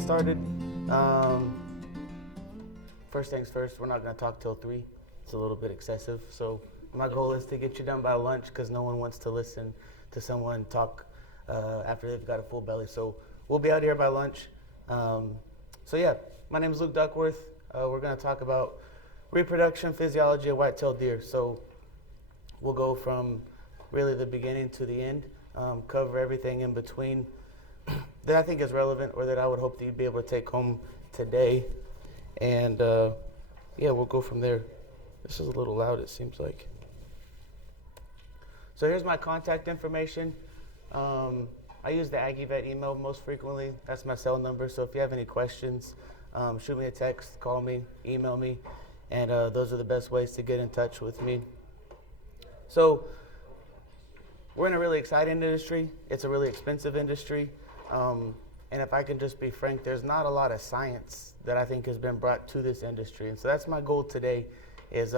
get started, um, first things first, we're not going to talk till 3. It's a little bit excessive. So my goal is to get you done by lunch because no one wants to listen to someone talk after they've got a full belly. So we'll be out here by lunch. So yeah, my name is Luke Duckworth. We're going to talk about reproduction physiology of white-tailed deer. So we'll go from really the beginning to the end, cover everything in between that I think is relevant or that I would hope that you'd be able to take home today. And yeah, we'll go from there. This is a little loud, it seems like. So here's my contact information. I use the AggieVet email most frequently. That's my cell number. So if you have any questions, shoot me a text, call me, email me. And those are the best ways to get in touch with me. So we're in a really exciting industry. It's a really expensive industry. And if I can just be frank, there's not a lot of science that I think has been brought to this industry. And so that's my goal today is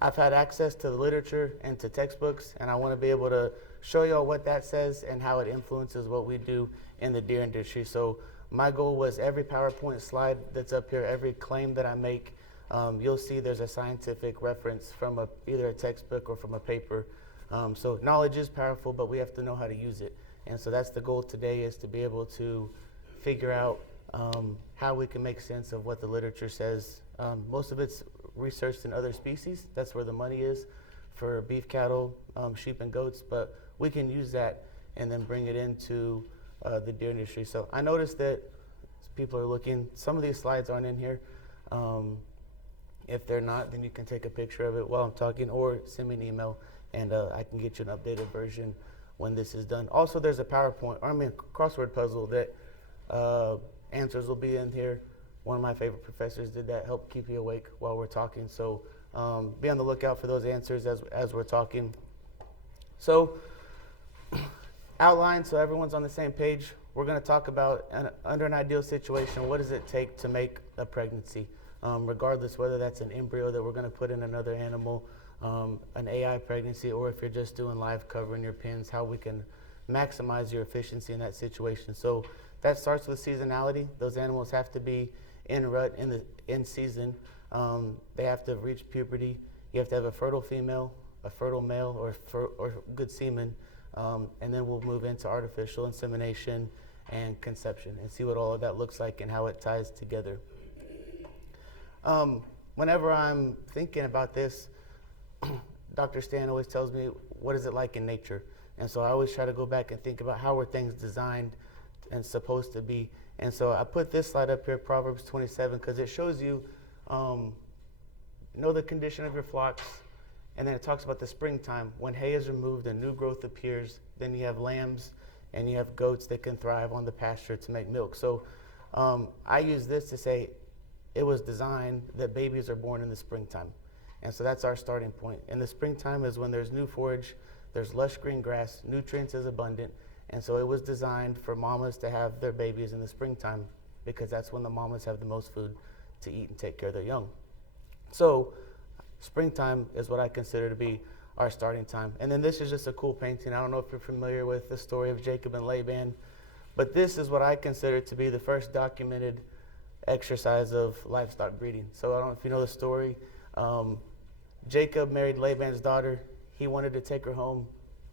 I've had access to the literature and to textbooks, and I want to be able to show y'all what that says and how it influences what we do in the deer industry. So my goal was every PowerPoint slide that's up here, every claim that I make, you'll see there's a scientific reference from either a textbook or from a paper. So knowledge is powerful, but we have to know how to use it. And so that's the goal today, is to be able to figure out how we can make sense of what the literature says. Most of it's researched in other species. That's where the money is for beef cattle, sheep and goats, but we can use that and then bring it into the deer industry. So I noticed that people are looking, some of these slides aren't in here. If they're not, then you can take a picture of it while I'm talking or send me an email and I can get you an updated version when this is done. Also, there's a crossword puzzle that answers will be in here. One of my favorite professors did that, help keep you awake while we're talking. So be on the lookout for those answers as we're talking. So outline, so everyone's on the same page. We're going to talk about, under an ideal situation, what does it take to make a pregnancy? Regardless whether that's an embryo that we're going to put in another animal, an AI pregnancy, or if you're just doing live cover in your pens, how we can maximize your efficiency in that situation. So that starts with seasonality. Those animals have to be in rut in season. They have to reach puberty. You have to have a fertile female, a fertile male, or good semen, and then we'll move into artificial insemination and conception and see what all of that looks like and how it ties together. Whenever I'm thinking about this, Dr. Stan always tells me, what is it like in nature? And so I always try to go back and think about how were things designed and supposed to be. And so I put this slide up here, Proverbs 27, because it shows you, know the condition of your flocks. And then it talks about the springtime. When hay is removed and new growth appears, then you have lambs and you have goats that can thrive on the pasture to make milk. So I use this to say it was designed that babies are born in the springtime. And so that's our starting point. And the springtime is when there's new forage, there's lush green grass, nutrients is abundant. And so it was designed for mamas to have their babies in the springtime because that's when the mamas have the most food to eat and take care of their young. So springtime is what I consider to be our starting time. And then this is just a cool painting. I don't know if you're familiar with the story of Jacob and Laban, but this is what I consider to be the first documented exercise of livestock breeding. So I don't know if you know the story. Jacob married Laban's daughter. He wanted to take her home.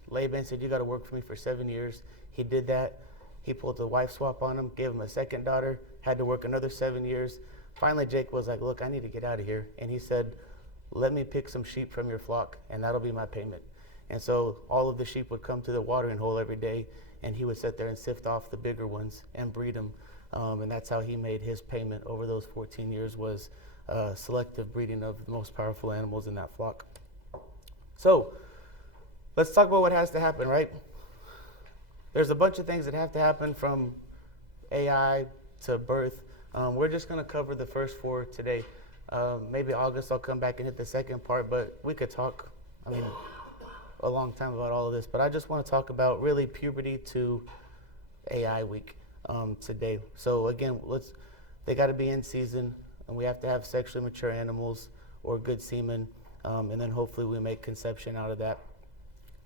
Laban said, you got to work for me for 7 years. He did that. He pulled the wife swap on him, gave him a second daughter, had to work another 7 years. Finally, Jacob was like, look, I need to get out of here. And he said, let me pick some sheep from your flock, and that'll be my payment. And so all of the sheep would come to the watering hole every day, and he would sit there and sift off the bigger ones and breed them. And that's how he made his payment over those 14 years was selective breeding of the most powerful animals in that flock. So let's talk about what has to happen, right? There's a bunch of things that have to happen from AI to birth. We're just going to cover the first 4 today. Maybe August I'll come back and hit the second part, but we could talk, a long time about all of this. But I just want to talk about really puberty to AI week today. So again, they got to be in season, and we have to have sexually mature animals or good semen, and then hopefully we make conception out of that.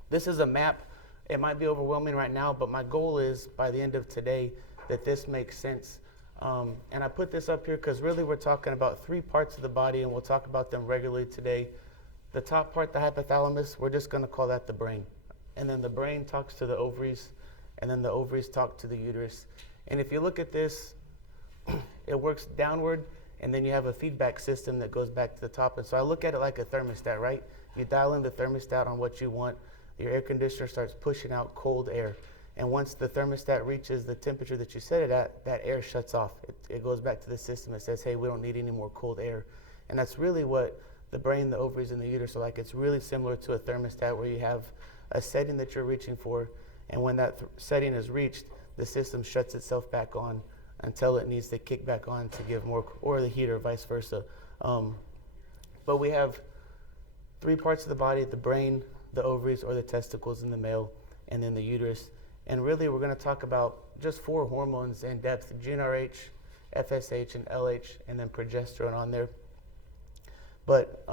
This is a map It might be overwhelming right now, but my goal is by the end of today that this makes sense. And I put this up here because really we're talking about 3 parts of the body, and we'll talk about them regularly today. The top part, the hypothalamus, we're just going to call that the brain. And then the brain talks to the ovaries, and then the ovaries talk to the uterus. And if you look at this, it works downward, and then you have a feedback system that goes back to the top. And so I look at it like a thermostat, right? You dial in the thermostat on what you want. Your air conditioner starts pushing out cold air. And once the thermostat reaches the temperature that you set it at, that air shuts off. It goes back to the system. It says, hey, we don't need any more cold air. And that's really what the brain, the ovaries, and the uterus are like. It's really similar to a thermostat where you have a setting that you're reaching for. And when that setting is reached, the system shuts itself back on until it needs to kick back on to give more, or the heat, or vice versa. But we have 3 parts of the body: the brain, the ovaries or the testicles in the male, and then the uterus. And really we're going to talk about just 4 hormones in depth: GnRH, FSH, and LH, and then progesterone on there. But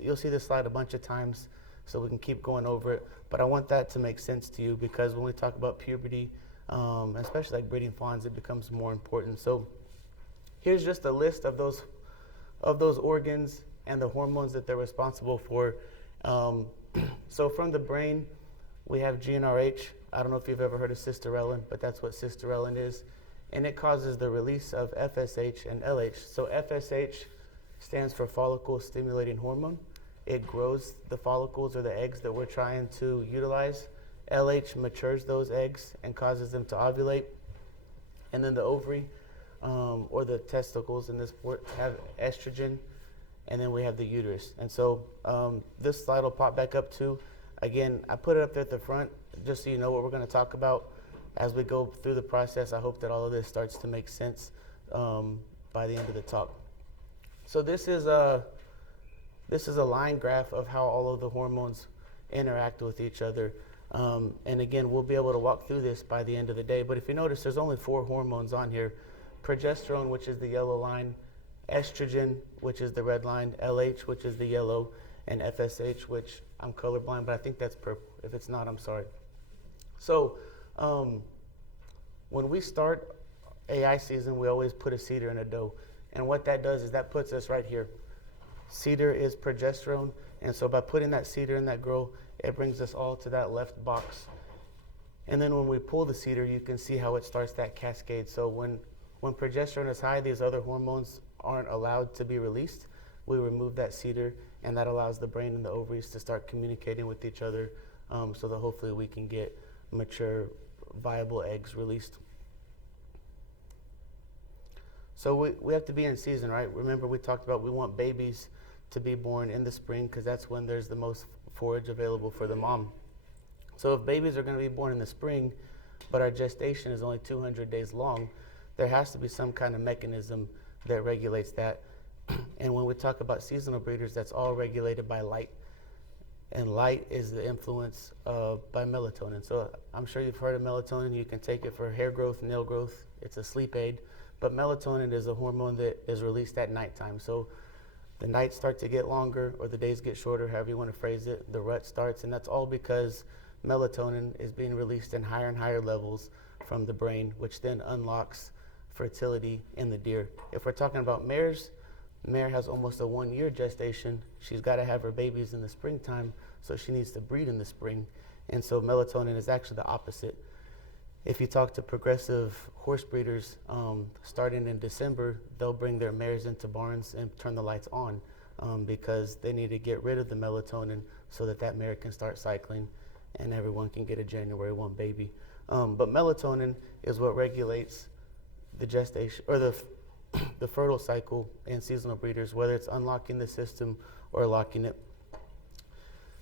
you'll see this slide a bunch of times, so we can keep going over it. But I want that to make sense to you, because when we talk about puberty, especially like breeding fawns, it becomes more important. So here's just a list of those organs and the hormones that they're responsible for. So from the brain, we have GnRH. I don't know if you've ever heard of cisterellin, but that's what cisterellin is. And it causes the release of FSH and LH. So FSH stands for follicle stimulating hormone. It grows the follicles or the eggs that we're trying to utilize. LH matures those eggs and causes them to ovulate. And then the ovary, or the testicles in this port, have estrogen. And then we have the uterus. And so this slide will pop back up too. Again, I put it up there at the front just so you know what we're going to talk about as we go through the process. I hope that all of this starts to make sense by the end of the talk. So this is a line graph of how all of the hormones interact with each other. And again, we'll be able to walk through this by the end of the day. But if you notice, there's only 4 hormones on here: progesterone, which is the yellow line; estrogen, which is the red line; LH, which is the yellow; and FSH, which I'm colorblind, but I think that's purple. If it's not, I'm sorry. So when we start AI season, we always put a cedar in a doe. And what that does is that puts us right here. Cedar is progesterone. And so by putting that cedar in that girl, it brings us all to that left box. And then when we pull the cedar, you can see how it starts that cascade. So when progesterone is high, these other hormones aren't allowed to be released. We remove that cedar, and that allows the brain and the ovaries to start communicating with each other, so that hopefully we can get mature, viable eggs released. So we have to be in season, right? Remember, we talked about we want babies to be born in the spring, because that's when there's the most forage available for the mom. So if babies are going to be born in the spring, but our gestation is only 200 days long, there has to be some kind of mechanism that regulates that. And when we talk about seasonal breeders, that's all regulated by light. And light is the influence by melatonin. So I'm sure you've heard of melatonin. You can take it for hair growth, nail growth. It's a sleep aid. But melatonin is a hormone that is released at nighttime. So the nights start to get longer, or the days get shorter, however you want to phrase it. The rut starts, and that's all because melatonin is being released in higher and higher levels from the brain, which then unlocks fertility in the deer. If we're talking about mares, mare has almost a 1-year gestation. She's got to have her babies in the springtime, so she needs to breed in the spring. And so melatonin is actually the opposite. If you talk to progressive horse breeders, starting in December, they'll bring their mares into barns and turn the lights on, because they need to get rid of the melatonin so that mare can start cycling and everyone can get a January 1 baby. But melatonin is what regulates the gestation, or the fertile cycle in seasonal breeders, whether it's unlocking the system or locking it.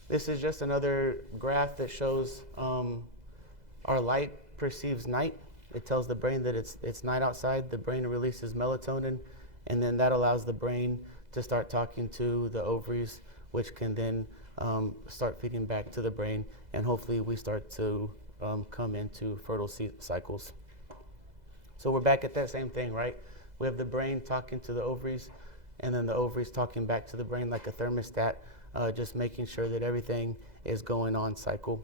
This is just another graph that shows our light perceives night. It tells the brain that it's night outside. The brain releases melatonin, and then that allows the brain to start talking to the ovaries, which can then start feeding back to the brain, and hopefully we start to come into fertile cycles. So we're back at that same thing, right? We have the brain talking to the ovaries, and then the ovaries talking back to the brain like a thermostat, just making sure that everything is going on cycle.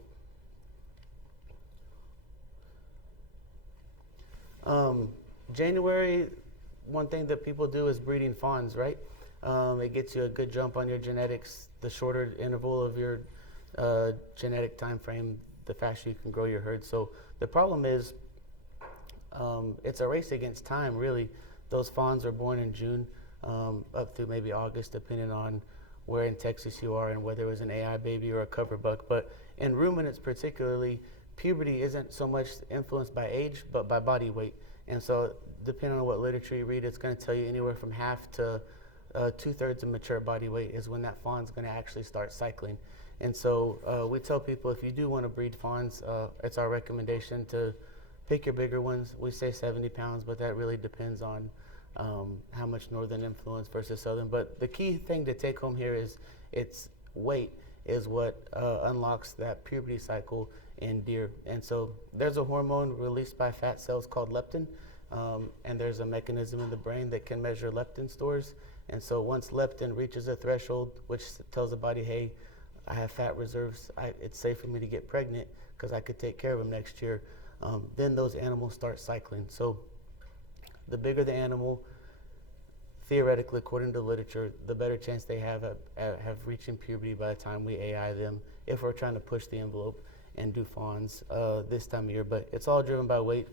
Um, January, one thing that people do is breeding fawns, right? It gets you a good jump on your genetics. The shorter interval of your genetic time frame, the faster you can grow your herd. So the problem is, it's a race against time, really. Those fawns are born in June, up through maybe August, depending on where in Texas you are and whether it was an AI baby or a cover buck. But in ruminants particularly, puberty isn't so much influenced by age, but by body weight. And so depending on what literature you read, it's going to tell you anywhere from half to 2/3 of mature body weight is when that fawn's going to actually start cycling. And so we tell people, if you do want to breed fawns, it's our recommendation to pick your bigger ones. We say 70 pounds, but that really depends on how much northern influence versus southern. But the key thing to take home here is its weight is what unlocks that puberty cycle in deer. And so there's a hormone released by fat cells called leptin, and there's a mechanism in the brain that can measure leptin stores. And so once leptin reaches a threshold, which tells the body, hey, I have fat reserves, it's safe for me to get pregnant because I could take care of them next year, then those animals start cycling. So the bigger the animal, theoretically, according to literature, the better chance they have reaching puberty by the time we AI them, if we're trying to push the envelope and do fawns this time of year. But it's all driven by weight.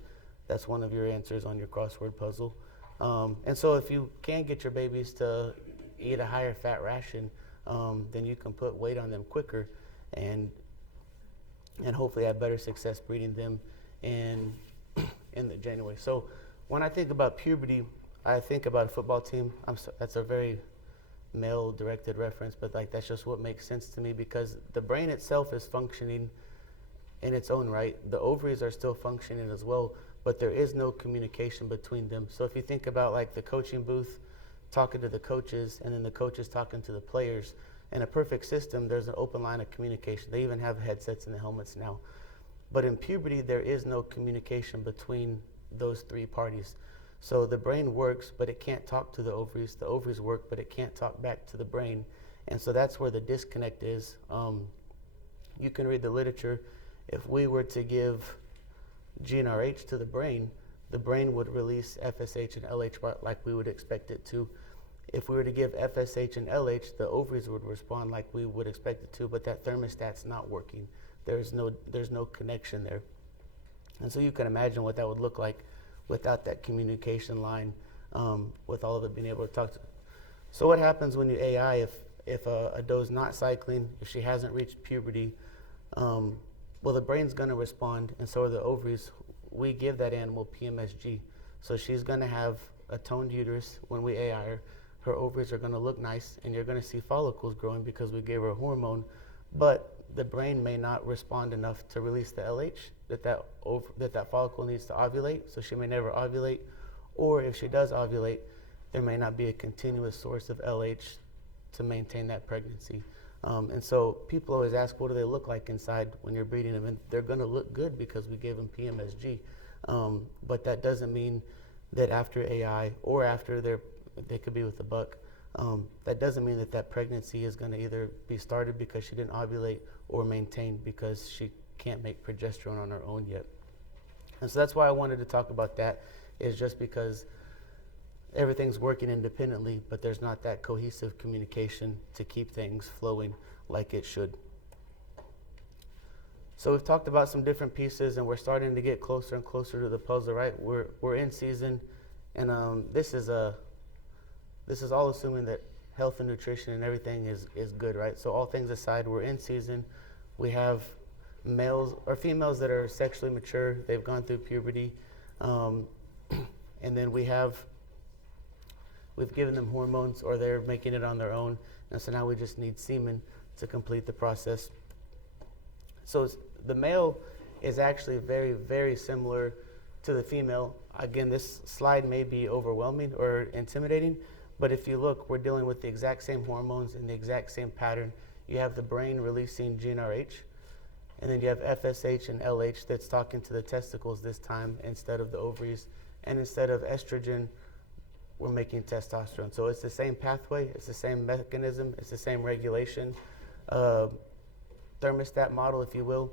That's one of your answers on your crossword puzzle. And so if you can get your babies to eat a higher fat ration, then you can put weight on them quicker and hopefully have better success breeding them in the January. So when I think about puberty, I think about a football team. That's a very male-directed reference, but like that's just what makes sense to me, because the brain itself is functioning in its own right. The ovaries are still functioning as well, but there is no communication between them. So if you think about like the coaching booth, talking to the coaches, and then the coaches talking to the players, in a perfect system, there's an open line of communication. They even have headsets in the helmets now. But in puberty, there is no communication between those three parties. So the brain works, but it can't talk to the ovaries. The ovaries work, but it can't talk back to the brain. And so that's where the disconnect is. You can read the literature. If we were to give GnRH to the brain would release FSH and LH like we would expect it to. If we were to give FSH and LH, the ovaries would respond like we would expect it to, but that thermostat's not working. There's no connection there. And so you can imagine what that would look like without that communication line, with all of it being able to talk to. So what happens when you AI if a doe's not cycling, if she hasn't reached puberty? Well, the brain's going to respond, and so are the ovaries. We give that animal PMSG. So she's going to have a toned uterus when we AI her. Her ovaries are going to look nice, and you're going to see follicles growing because we gave her a hormone. But the brain may not respond enough to release the LH that follicle needs to ovulate, so she may never ovulate. Or if she does ovulate, there may not be a continuous source of LH to maintain that pregnancy. And so people always ask, what do they look like inside when you're breeding them? And they're going to look good because we gave them PMSG. But that doesn't mean that after AI or after they could be with the buck, that doesn't mean that pregnancy is going to either be started because she didn't ovulate or maintained because she can't make progesterone on her own yet. And so that's why I wanted to talk about that, is just because everything's working independently, but there's not that cohesive communication to keep things flowing like it should. So we've talked about some different pieces, and we're starting to get closer and closer to the puzzle, right? We're in season, and this is all assuming that health and nutrition and everything is good, right? So all things aside, we're in season. We have males or females that are sexually mature. They've gone through puberty, and then we've given them hormones, or they're making it on their own, and so now we just need semen to complete the process. So the male is actually very, very similar to the female. Again, this slide may be overwhelming or intimidating, but if you look, we're dealing with the exact same hormones in the exact same pattern. You have the brain releasing GnRH, and then you have FSH and LH that's talking to the testicles this time instead of the ovaries, and instead of estrogen, we're making testosterone. So it's the same pathway, it's the same mechanism, it's the same regulation, thermostat model, if you will,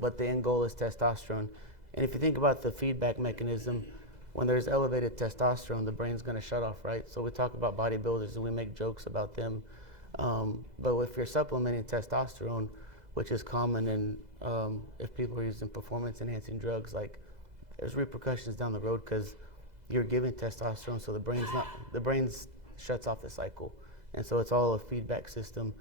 but the end goal is testosterone. And if you think about the feedback mechanism, when there's elevated testosterone, the brain's going to shut off, right? So we talk about bodybuilders and we make jokes about them. But if you're supplementing testosterone, which is common in if people are using performance-enhancing drugs, like there's repercussions down the road because you're giving testosterone, so the brain shuts off the cycle, and so it's all a feedback system.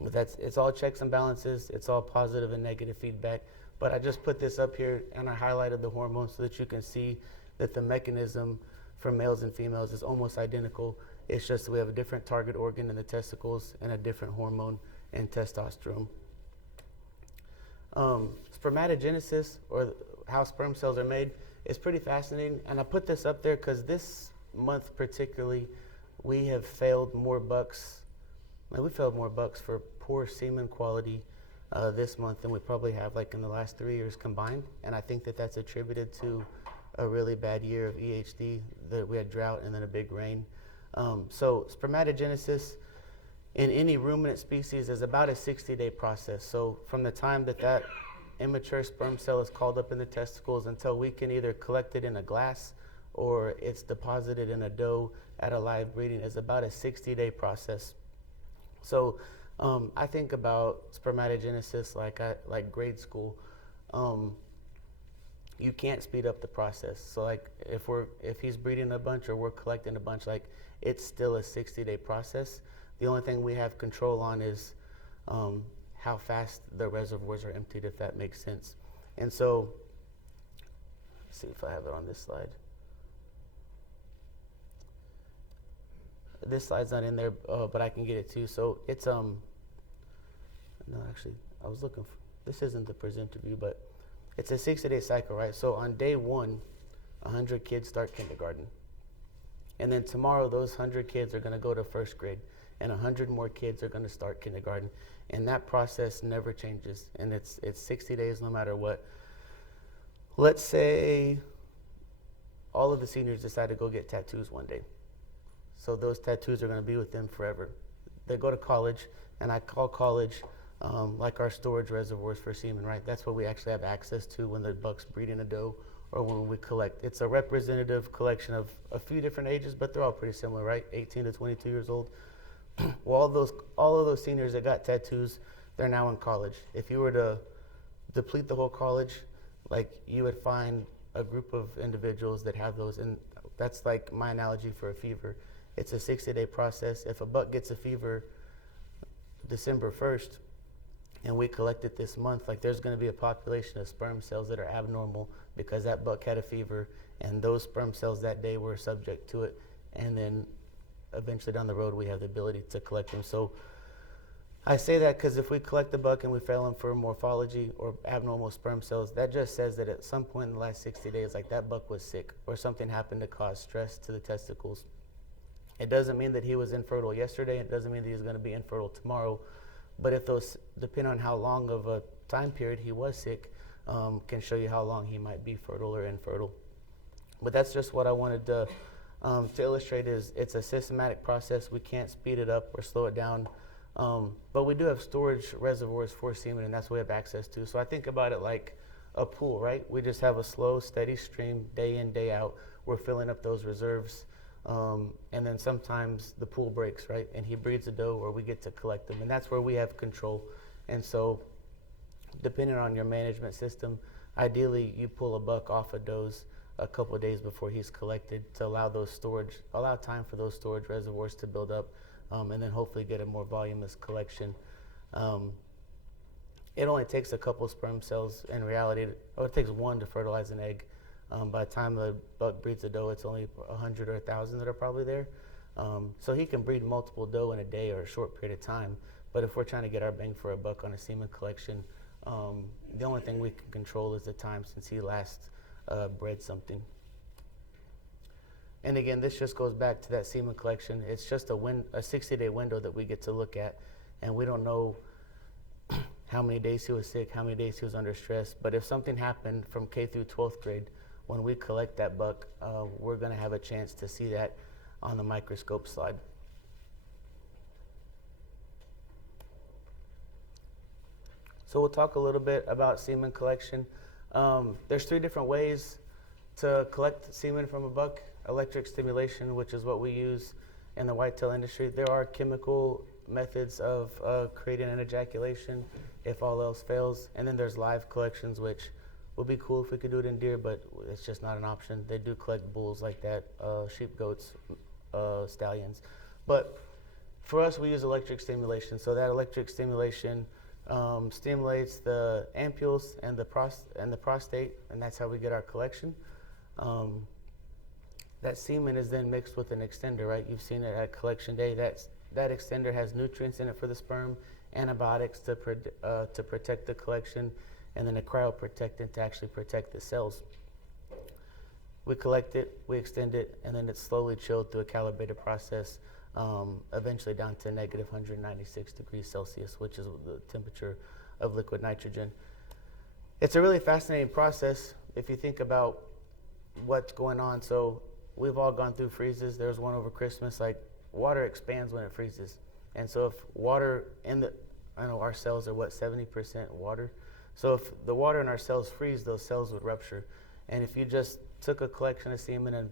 But it's all checks and balances. It's all positive and negative feedback. But I just put this up here and I highlighted the hormones so that you can see that the mechanism for males and females is almost identical. It's just that we have a different target organ in the testicles and a different hormone in testosterone. Spermatogenesis, or how sperm cells are made, is pretty fascinating. And I put this up there because this month particularly, we have failed more bucks. We failed more bucks for poor semen quality this month than we probably have like in the last 3 years combined. And I think that that's attributed to a really bad year of EHD, that we had drought and then a big rain. So spermatogenesis in any ruminant species is about a 60-day process. So from the time that immature sperm cell is called up in the testicles until we can either collect it in a glass or it's deposited in a doe at a live breeding is about a 60-day process. So I think about spermatogenesis like grade school. You can't speed up the process. So like if he's breeding a bunch or we're collecting a bunch, like it's still a 60-day process. The only thing we have control on is how fast the reservoirs are emptied, if that makes sense. And so, let's see if I have it on this slide. This slide's not in there, but I can get it too. So it's no, actually, I was looking for, this isn't the presenter view, but it's a 60-day cycle, right? So on day 1, 100 kids start kindergarten. And then tomorrow, those 100 kids are going to go to first grade, and 100 more kids are going to start kindergarten. And that process never changes, and it's 60 days no matter what. Let's say all of the seniors decide to go get tattoos one day. So those tattoos are going to be with them forever. They go to college, and I call college like our storage reservoirs for semen, right? That's what we actually have access to when the buck's breeding a doe or when we collect. It's a representative collection of a few different ages, but they're all pretty similar, right? 18 to 22 years old. Well, all of those seniors that got tattoos, they're now in college. If you were to deplete the whole college, like you would find a group of individuals that have those, and that's like my analogy for a fever. It's a 60-day process. If a buck gets a fever December 1st, and we collect it this month, like there's going to be a population of sperm cells that are abnormal because that buck had a fever, and those sperm cells that day were subject to it, and then eventually down the road we have the ability to collect them. So I say that because if we collect the buck and we fail him for morphology or abnormal sperm cells, that just says that at some point in the last 60 days, like that buck was sick or something happened to cause stress to the testicles. It doesn't mean that he was infertile yesterday. It doesn't mean that he's going to be infertile tomorrow. But if those, depending on how long of a time period he was sick, can show you how long he might be fertile or infertile. But that's just what I wanted to illustrate is it's a systematic process. We can't speed it up or slow it down. But we do have storage reservoirs for semen, and that's what we have access to. So I think about it like a pool, right? We just have a slow, steady stream day in, day out. We're filling up those reserves. And then sometimes the pool breaks, right? And he breeds a doe or we get to collect them. And that's where we have control. And so depending on your management system, ideally you pull a buck off of does a couple of days before he's collected to allow time for those storage reservoirs to build up, and then hopefully get a more voluminous collection. It only takes a couple sperm cells in reality, it takes one to fertilize an egg. By the time the buck breeds a doe, it's only 100 or 1,000 that are probably there. So he can breed multiple doe in a day or a short period of time. But if we're trying to get our bang for a buck on a semen collection, the only thing we can control is the time since he last bred something. And again, this just goes back to that semen collection. It's just a 60-day window that we get to look at, and we don't know how many days he was sick, how many days he was under stress. But if something happened from K through 12th grade, when we collect that buck, we're going to have a chance to see that on the microscope slide. So we'll talk a little bit about semen collection. There's 3 different ways to collect semen from a buck. Electric stimulation, which is what we use in the whitetail industry. There are chemical methods of creating an ejaculation if all else fails. And then there's live collections, which would be cool if we could do it in deer, but it's just not an option. They do collect bulls like that, sheep, goats, stallions. But for us, we use electric stimulation. So that electric stimulation stimulates the ampules and the prostate, and that's how we get our collection. That semen is then mixed with an extender, right? You've seen it at collection day. That extender has nutrients in it for the sperm, antibiotics to protect the collection, and then a cryoprotectant to actually protect the cells. We collect it, we extend it, and then it's slowly chilled through a calibrated process, eventually down to negative 196 degrees Celsius, which is the temperature of liquid nitrogen. It's a really fascinating process if you think about what's going on. So we've all gone through freezes. There's one over Christmas. Like, water expands when it freezes. And so if water our cells are 70% water. So if the water in our cells freeze, those cells would rupture. And if you just took a collection of semen and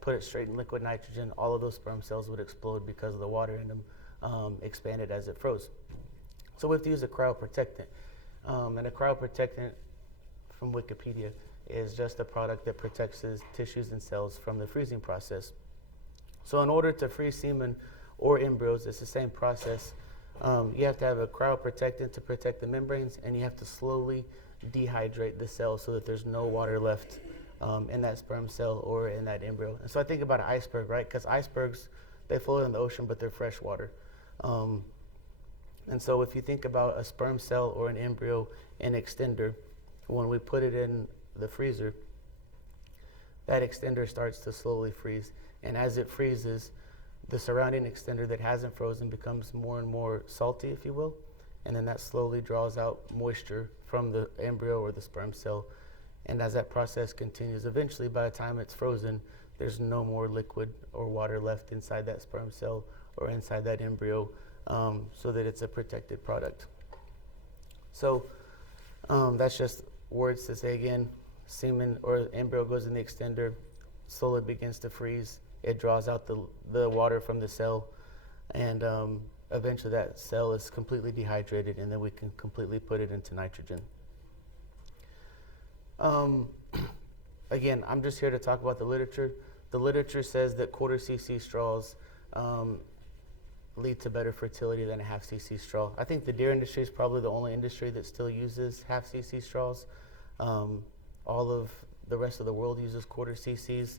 put it straight in liquid nitrogen, all of those sperm cells would explode because of the water in them expanded as it froze. So we have to use a cryoprotectant. And a cryoprotectant, from Wikipedia, is just a product that protects the tissues and cells from the freezing process. So in order to freeze semen or embryos, it's the same process. You have to have a cryoprotectant to protect the membranes, and you have to slowly dehydrate the cells so that there's no water left in that sperm cell or in that embryo. And so I think about an iceberg, right? Because icebergs, they float in the ocean, but they're freshwater. And so if you think about a sperm cell or an embryo in extender, when we put it in the freezer, that extender starts to slowly freeze. And as it freezes, the surrounding extender that hasn't frozen becomes more and more salty, if you will. And then that slowly draws out moisture from the embryo or the sperm cell. And as that process continues, eventually by the time it's frozen, there's no more liquid or water left inside that sperm cell or inside that embryo, so that it's a protected product. So that's just words to say again. Semen or embryo goes in the extender, slowly begins to freeze. It draws out the water from the cell, and eventually that cell is completely dehydrated, and then we can completely put it into nitrogen. Again, I'm just here to talk about the literature. The literature says that quarter cc straws lead to better fertility than a half cc straw. I think the deer industry is probably the only industry that still uses half cc straws. All of the rest of the world uses quarter cc's.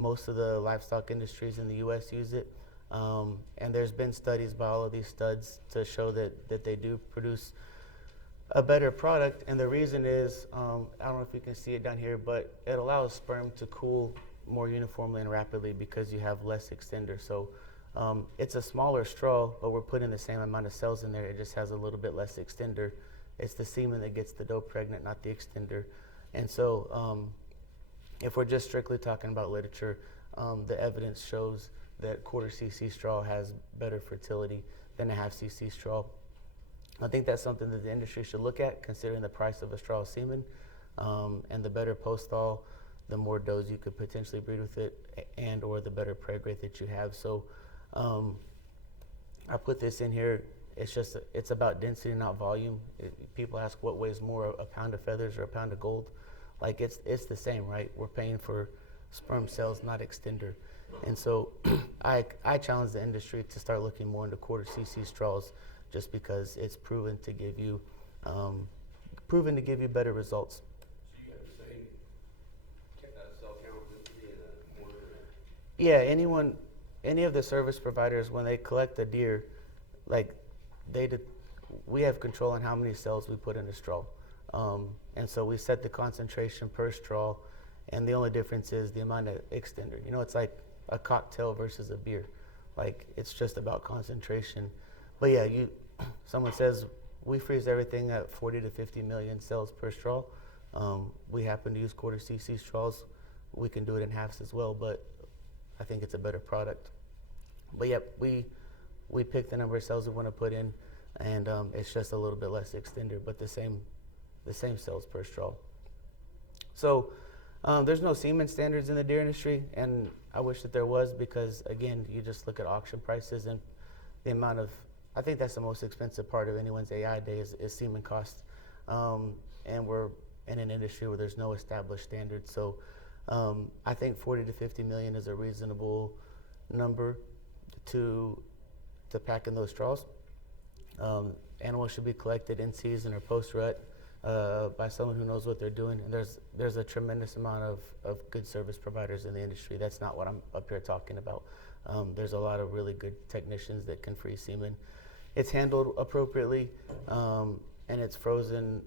Most of the livestock industries in the U.S. use it. And there's been studies by all of these studs to show that they do produce a better product. And the reason is, I don't know if you can see it down here, but it allows sperm to cool more uniformly and rapidly because you have less extender. So it's a smaller straw, but we're putting the same amount of cells in there. It just has a little bit less extender. It's the semen that gets the doe pregnant, not the extender. And so if we're just strictly talking about literature, the evidence shows that quarter cc straw has better fertility than a half cc straw. I think that's something that the industry should look at, considering the price of a straw of semen, and the better post-thaw, the more does you could potentially breed with it, and or the better preg rate that you have. So I put this in here. It's about density, not volume. People ask what weighs more, a pound of feathers or a pound of gold. Like, it's the same, right? We're paying for sperm cells, not extender. And so I challenge the industry to start looking more into quarter cc straws, just because it's proven to give you better results. So you have the same cell count density in a quarter? Yeah, any of the service providers, when they collect a deer, like we have control on how many cells we put in a straw. And so we set the concentration per straw, and the only difference is the amount of extender. You know, it's like a cocktail versus a beer. Like, it's just about concentration. But yeah, someone says we freeze everything at 40 to 50 million cells per straw. We happen to use quarter cc straws. We can do it in halves as well, but I think it's a better product. But yeah, we pick the number of cells we want to put in, and it's just a little bit less extender, but the same cells per straw. So there's no semen standards in the deer industry, and I wish that there was, because again, you just look at auction prices and the amount of, I think that's the most expensive part of anyone's AI day is semen cost. And we're in an industry where there's no established standard. So I think 40 to 50 million is a reasonable number to pack in those straws. Animals should be collected in season or post rut by someone who knows what they're doing. And there's a tremendous amount of good service providers in the industry. That's not what I'm up here talking about. There's a lot of really good technicians that can free semen. It's handled appropriately, and it's frozen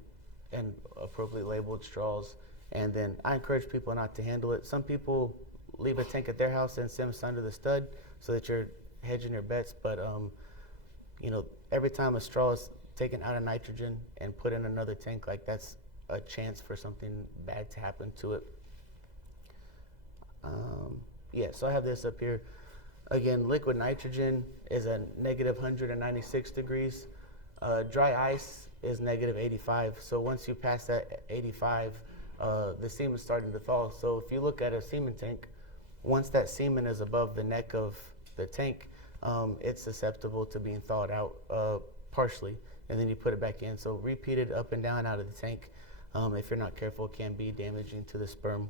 and appropriately labeled straws. And then I encourage people not to handle it. Some people leave a tank at their house and send us under the stud so that you're hedging your bets. But every time a straw is taken out of nitrogen and put in another tank, like, that's a chance for something bad to happen to it. So I have this up here. Again, liquid nitrogen is a negative 196 degrees. Dry ice is negative 85. So once you pass that 85, the semen's starting to thaw. So if you look at a semen tank, once that semen is above the neck of the tank, it's susceptible to being thawed out partially, and then you put it back in. So repeated up and down out of the tank, if you're not careful, can be damaging to the sperm.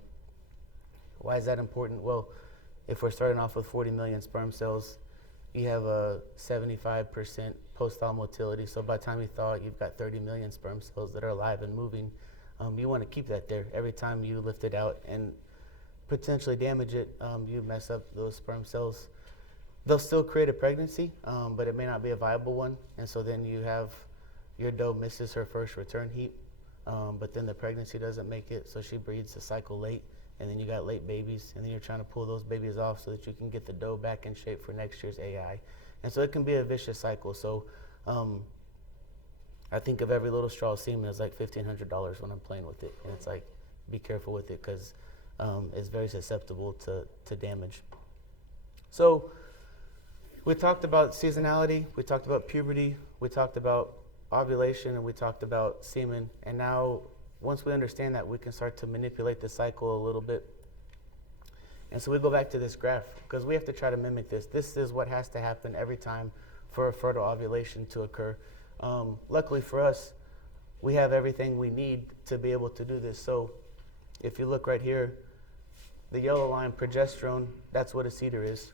Why is that important? Well, if we're starting off with 40 million sperm cells, you have a 75% post-thaw motility. So by the time you thaw, you've got 30 million sperm cells that are alive and moving. You want to keep that there. Every time you lift it out and potentially damage it, you mess up those sperm cells. They'll still create a pregnancy, but it may not be a viable one. And so then you have your doe misses her first return heat, but then the pregnancy doesn't make it, so she breeds the cycle late. And then you got late babies, and then you're trying to pull those babies off so that you can get the doe back in shape for next year's AI. And so it can be a vicious cycle. So I think of every little straw of semen as like $1,500 when I'm playing with it. And it's like, be careful with it, because it's very susceptible to damage. So we talked about seasonality, we talked about puberty, we talked about ovulation, and we talked about semen. And now, once we understand that, we can start to manipulate the cycle a little bit. And so we go back to this graph, because we have to try to mimic this. This is what has to happen every time for a fertile ovulation to occur. Luckily for us, we have everything we need to be able to do this. So if you look right here, the yellow line, progesterone, that's what a cedar is.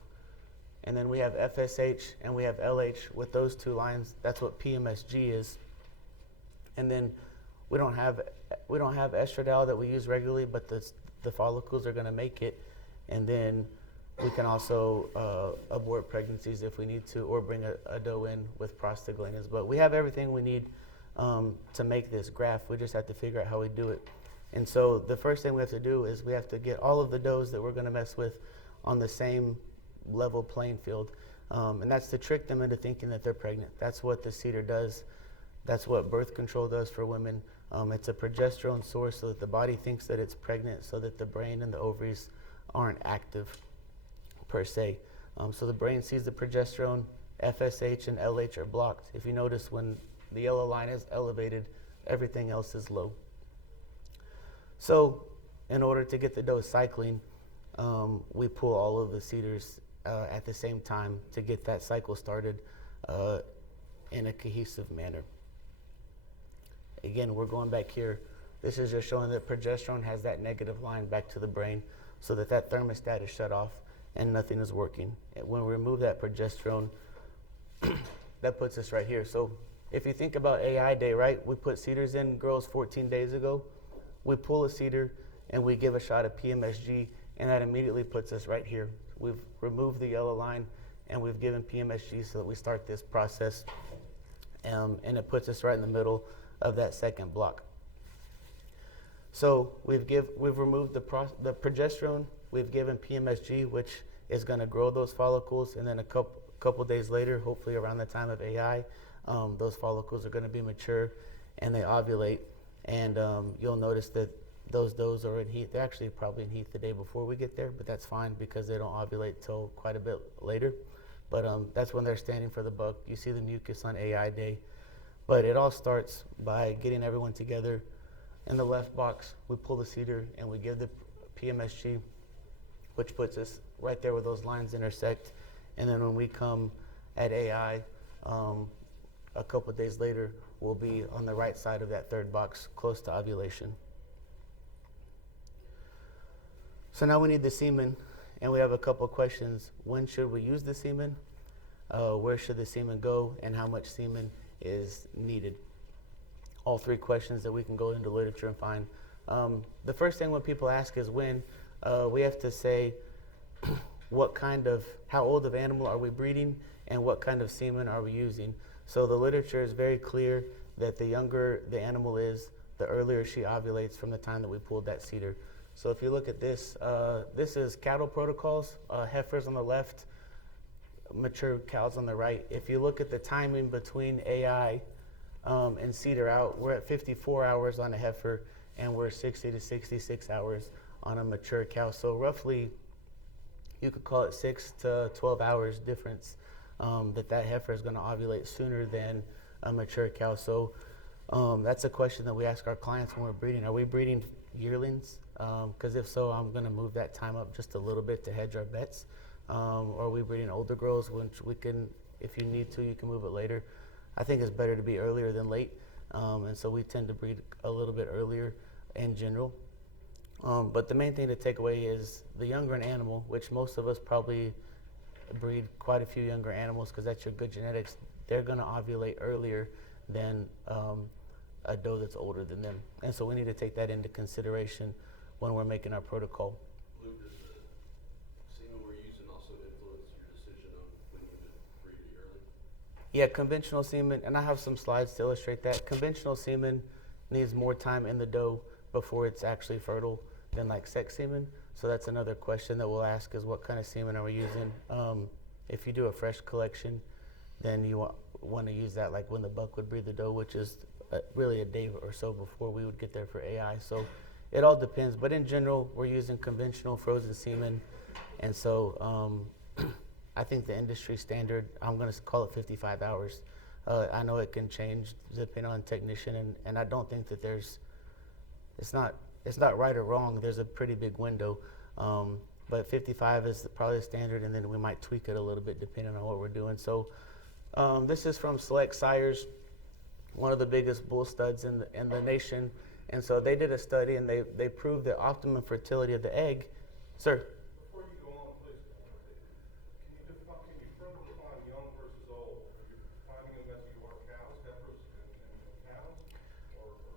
And then we have FSH and we have LH. With those two lines, that's what PMSG is. And then we don't have estradiol that we use regularly, but the follicles are going to make it. And then we can also abort pregnancies if we need to, or bring a doe in with prostaglandins. But we have everything we need to make this graph. We just have to figure out how we do it. And so the first thing we have to do is we have to get all of the does that we're going to mess with on the same level playing field. And that's to trick them into thinking that they're pregnant. That's what the cedar does. That's what birth control does for women. It's a progesterone source so that the body thinks that it's pregnant, so that the brain and the ovaries aren't active per se. So the brain sees the progesterone, FSH and LH are blocked. If you notice, when the yellow line is elevated, everything else is low. So in order to get the doe cycling, we pull all of the cedars at the same time to get that cycle started in a cohesive manner. Again, we're going back here. This is just showing that progesterone has that negative line back to the brain, so that thermostat is shut off and nothing is working. And when we remove that progesterone, that puts us right here. So if you think about AI day, right? We put cedars in girls 14 days ago. We pull a cedar and we give a shot of PMSG, and that immediately puts us right here. We've removed the yellow line and we've given PMSG so that we start this process, and it puts us right in the middle of that second block. So we've removed the progesterone, we've given PMSG, which is going to grow those follicles, and then a couple days later, hopefully around the time of AI, those follicles are going to be mature and they ovulate. And you'll notice that those does are in heat. They're actually probably in heat the day before we get there, but that's fine because they don't ovulate till quite a bit later. But that's when they're standing for the buck. You see the mucus on AI day. But it all starts by getting everyone together In the left box, we pull the cedar and we give the PMSG, which puts us right there where those lines intersect. And then when we come at AI, a couple of days later, we'll be on the right side of that third box, close to ovulation. So now we need the semen, and we have a couple of questions. When should we use the semen? Where should the semen go, and how much semen is needed? All three questions that we can go into literature and find. The first thing when people ask is when, we have to say how old of animal are we breeding, and what kind of semen are we using. So the literature is very clear that the younger the animal is, the earlier she ovulates from the time that we pulled that cedar. So if you look at this, this is cattle protocols, heifers on the left, mature cows on the right. If you look at the timing between AI and cedar out, we're at 54 hours on a heifer, and we're 60 to 66 hours on a mature cow. So roughly, you could call it 6 to 12 hours difference that heifer is going to ovulate sooner than a mature cow. So that's a question that we ask our clients when we're breeding. Are we breeding yearlings? Because if so, I'm going to move that time up just a little bit to hedge our bets. Or are we breeding older girls, which we can, if you need to, you can move it later. I think it's better to be earlier than late, and so we tend to breed a little bit earlier in general. But the main thing to take away is the younger an animal, which most of us probably breed quite a few younger animals because that's your good genetics, they're going to ovulate earlier than a doe that's older than them. And so we need to take that into consideration when we're making our protocol. Luke, does the semen we're using also influence your decision on when you would breed a yearling? Yeah, conventional semen, and I have some slides to illustrate that. Conventional semen needs more time in the doe before it's actually fertile than like sex semen. So that's another question that we'll ask is what kind of semen are we using? If you do a fresh collection, then you want to use that like when the buck would breed the doe, which is really a day or so before we would get there for AI. So it all depends, but in general, we're using conventional frozen semen, and so I think the industry standard, I'm going to call it 55 hours. I know it can change depending on technician, and I don't think that it's not right or wrong. There's a pretty big window, but 55 is probably the standard, and then we might tweak it a little bit depending on what we're doing. So this is from Select Sires, one of the biggest bull studs in the nation. And so they did a study, and they proved the optimum fertility of the egg. Sir? Before you go on, please, can you further define young versus old? Are you defining them as you are cows, heifers, and cows? Or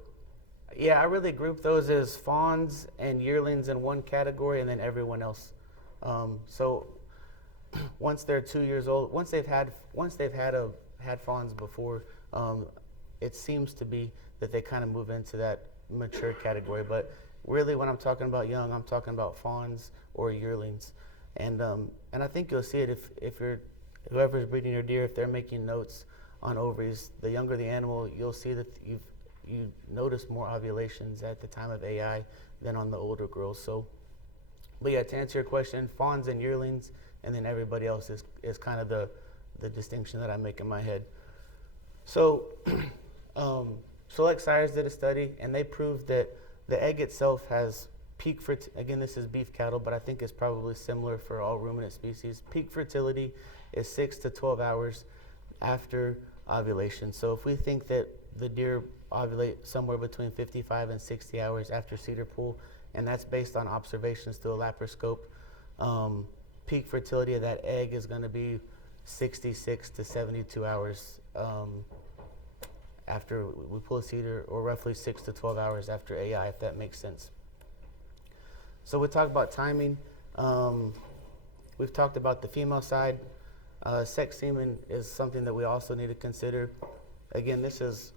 Yeah, I really group those as fawns and yearlings in one category, and then everyone else. So once they're 2 years old, once they've had fawns before, it seems to be that they kind of move into that mature category. But really, when I'm talking about young, I'm talking about fawns or yearlings. And I think you'll see it if whoever's breeding your deer, if they're making notes on ovaries, the younger the animal, you'll see that you notice more ovulations at the time of AI than on the older girls. So, but yeah, to answer your question, fawns and yearlings, and then everybody else is kind of the distinction that I make in my head. So, Select Sires did a study, and they proved that the egg itself has peak fertility. Again, this is beef cattle, but I think it's probably similar for all ruminant species. Peak fertility is 6 to 12 hours after ovulation. So if we think that the deer ovulate somewhere between 55 and 60 hours after cedar pull, and that's based on observations through a laparoscope, peak fertility of that egg is going to be 66 to 72 hours after we pull a cedar, or roughly 6 to 12 hours after AI, if that makes sense. So we talk about timing. We've talked about the female side. Sex semen is something that we also need to consider. Again, this is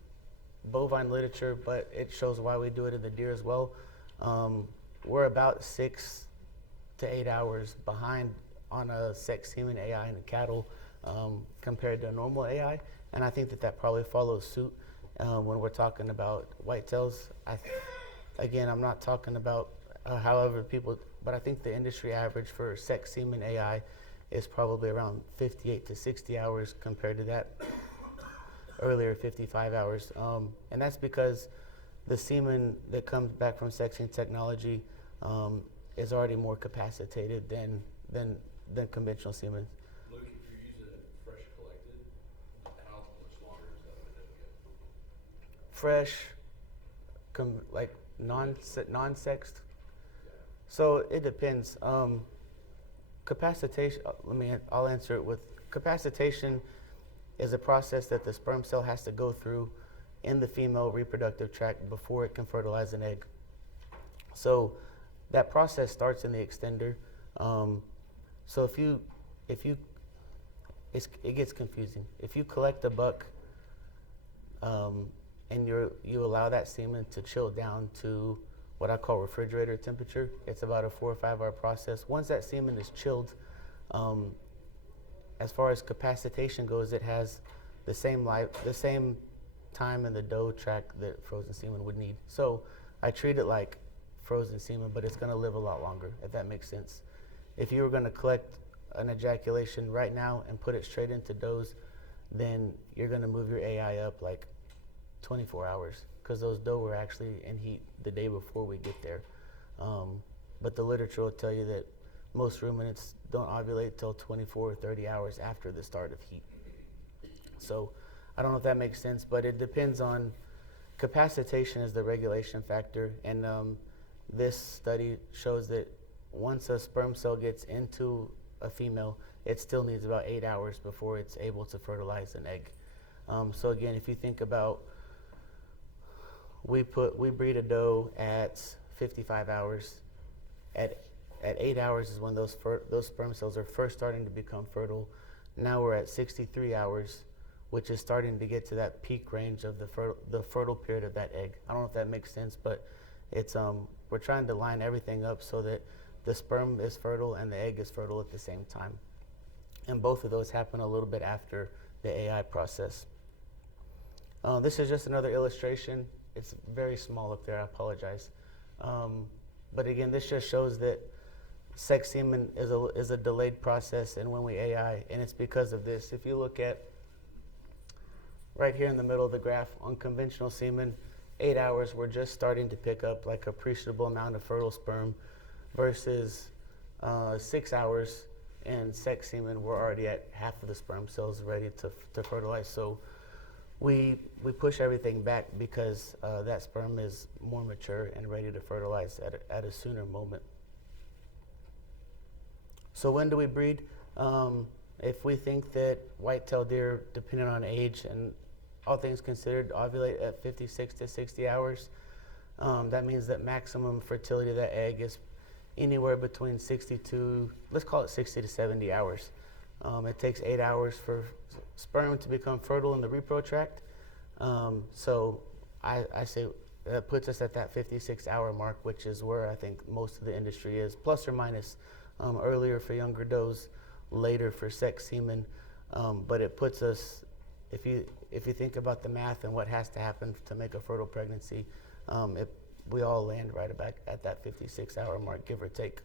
bovine literature, but it shows why we do it in the deer as well. We're about 6 to 8 hours behind on a sex semen AI in the cattle compared to a normal AI, and I think that probably follows suit when we're talking about whitetails. Again, I'm not talking about however people, but I think the industry average for sex semen AI is probably around 58 to 60 hours compared to that earlier 55 hours. And that's because the semen that comes back from sexing technology is already more capacitated than conventional semen. Luke, if you're using it fresh collected, how much longer is that window go? Fresh, like non-sexed. Yeah. So it depends. Capacitation. I'll answer it with capacitation is a process that the sperm cell has to go through in the female reproductive tract before it can fertilize an egg. So that process starts in the extender. So it gets confusing. If you collect a buck and you allow that semen to chill down to what I call refrigerator temperature, it's about a 4 or 5 hour process. Once that semen is chilled, as far as capacitation goes, it has the same time in the dough track that frozen semen would need. So I treat it like frozen semen, but it's going to live a lot longer, if that makes sense. If you were going to collect an ejaculation right now and put it straight into doughs, then you're going to move your AI up like 24 hours because those dough were actually in heat the day before we get there. But the literature will tell you that most ruminants don't ovulate till 24 or 30 hours after the start of heat. So I don't know if that makes sense, but it depends on capacitation is the regulation factor. And this study shows that once a sperm cell gets into a female, it still needs about 8 hours before it's able to fertilize an egg. So again, if you think about, we breed a doe at 55 hours. At 8 hours is when those sperm cells are first starting to become fertile. Now we're at 63 hours, which is starting to get to that peak range of the fertile period of that egg. I don't know if that makes sense, but it's we're trying to line everything up so that the sperm is fertile and the egg is fertile at the same time. And both of those happen a little bit after the AI process. This is just another illustration. It's very small up there, I apologize. But again, this just shows that sex semen is a delayed process, and when we AI, and it's because of this. If you look at right here in the middle of the graph, on conventional semen, 8 hours, we're just starting to pick up like appreciable amount of fertile sperm, versus 6 hours and sex semen, we're already at half of the sperm cells ready to fertilize. So we push everything back because that sperm is more mature and ready to fertilize at a sooner moment. So when do we breed? If we think that whitetail deer, depending on age and all things considered, ovulate at 56 to 60 hours, that means that maximum fertility of that egg is anywhere between 60 to 70 hours. It takes 8 hours for sperm to become fertile in the repro tract. So I say that puts us at that 56-hour mark, which is where I think most of the industry is, plus or minus. Earlier for younger does, later for sex semen, but it puts us, if you think about the math and what has to happen to make a fertile pregnancy, we all land right about at that 56-hour mark, give or take.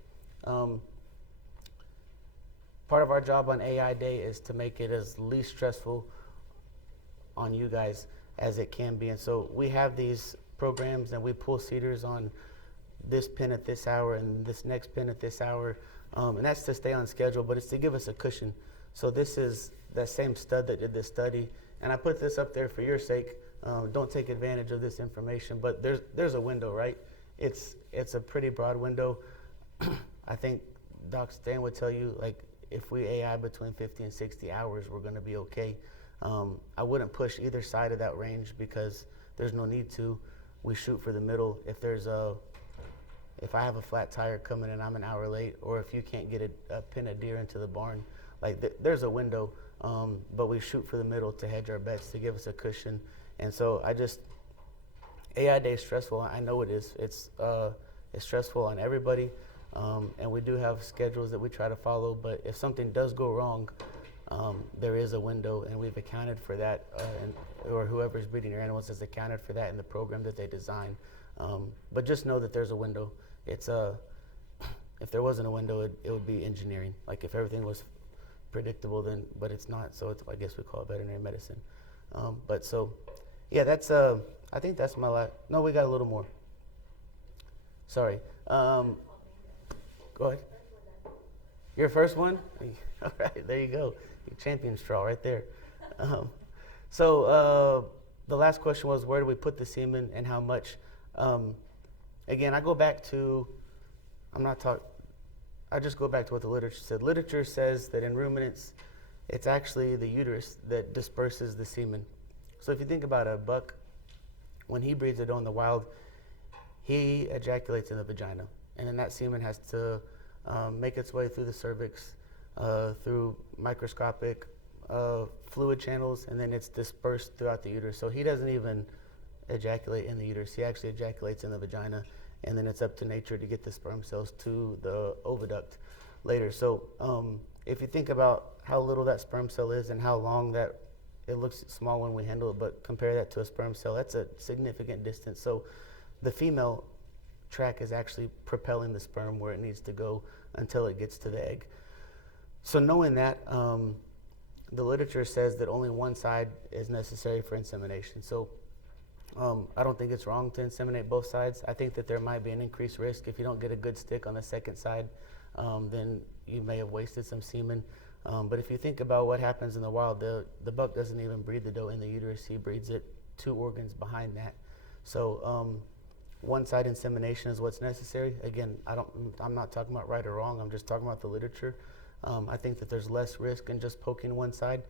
Part of our job on AI Day is to make it as least stressful on you guys as it can be, and so we have these programs and we pull seeders on this pin at this hour and this next pin at this hour. And that's to stay on schedule, but it's to give us a cushion. So this is that same stud that did this study, and I put this up there for your sake. Don't take advantage of this information, but there's a window, right? It's a pretty broad window. I think Doc Stan would tell you, like, if we AI between 50 and 60 hours, we're going to be okay. I wouldn't push either side of that range because there's no need to. We shoot for the middle. If I have a flat tire coming and I'm an hour late, or if you can't get a pin of deer into the barn, like there's a window, but we shoot for the middle to hedge our bets, to give us a cushion. And so AI Day is stressful. I know it is. It's stressful on everybody, and we do have schedules that we try to follow, but if something does go wrong, there is a window, and we've accounted for that, or whoever's breeding your animals has accounted for that in the program that they design. But just know that there's a window. If there wasn't a window, it would be engineering. Like if everything was predictable, but it's not. So I guess we call it veterinary medicine. But so Yeah, that's I think that's my last. No, we got a little more. Sorry. Go ahead. Your first one? All right, there you go. Your champion straw right there. Um, so the last question was, where do we put the semen and how much? Again, I go back to, I'm not talking, I just go back to what the literature said. Literature says that in ruminants, it's actually the uterus that disperses the semen. So if you think about a buck, when he breeds a doe in the wild, he ejaculates in the vagina, and then that semen has to make its way through the cervix, through microscopic fluid channels, and then it's dispersed throughout the uterus. So he doesn't even ejaculate in the uterus. He actually ejaculates in the vagina, and then it's up to nature to get the sperm cells to the oviduct later. So if you think about how little that sperm cell is and how long that, it looks small when we handle it, but compare that to a sperm cell, that's a significant distance. So the female track is actually propelling the sperm where it needs to go until it gets to the egg. So knowing that, the literature says that only one side is necessary for insemination. So I don't think it's wrong to inseminate both sides. I think that there might be an increased risk if you don't get a good stick on the second side, then you may have wasted some semen. But if you think about what happens in the wild, the buck doesn't even breed the doe in the uterus. He breeds it 2 organs behind that. So one side insemination is what's necessary. Again, I'm not talking about right or wrong. I'm just talking about the literature. I think that there's less risk in just poking one side.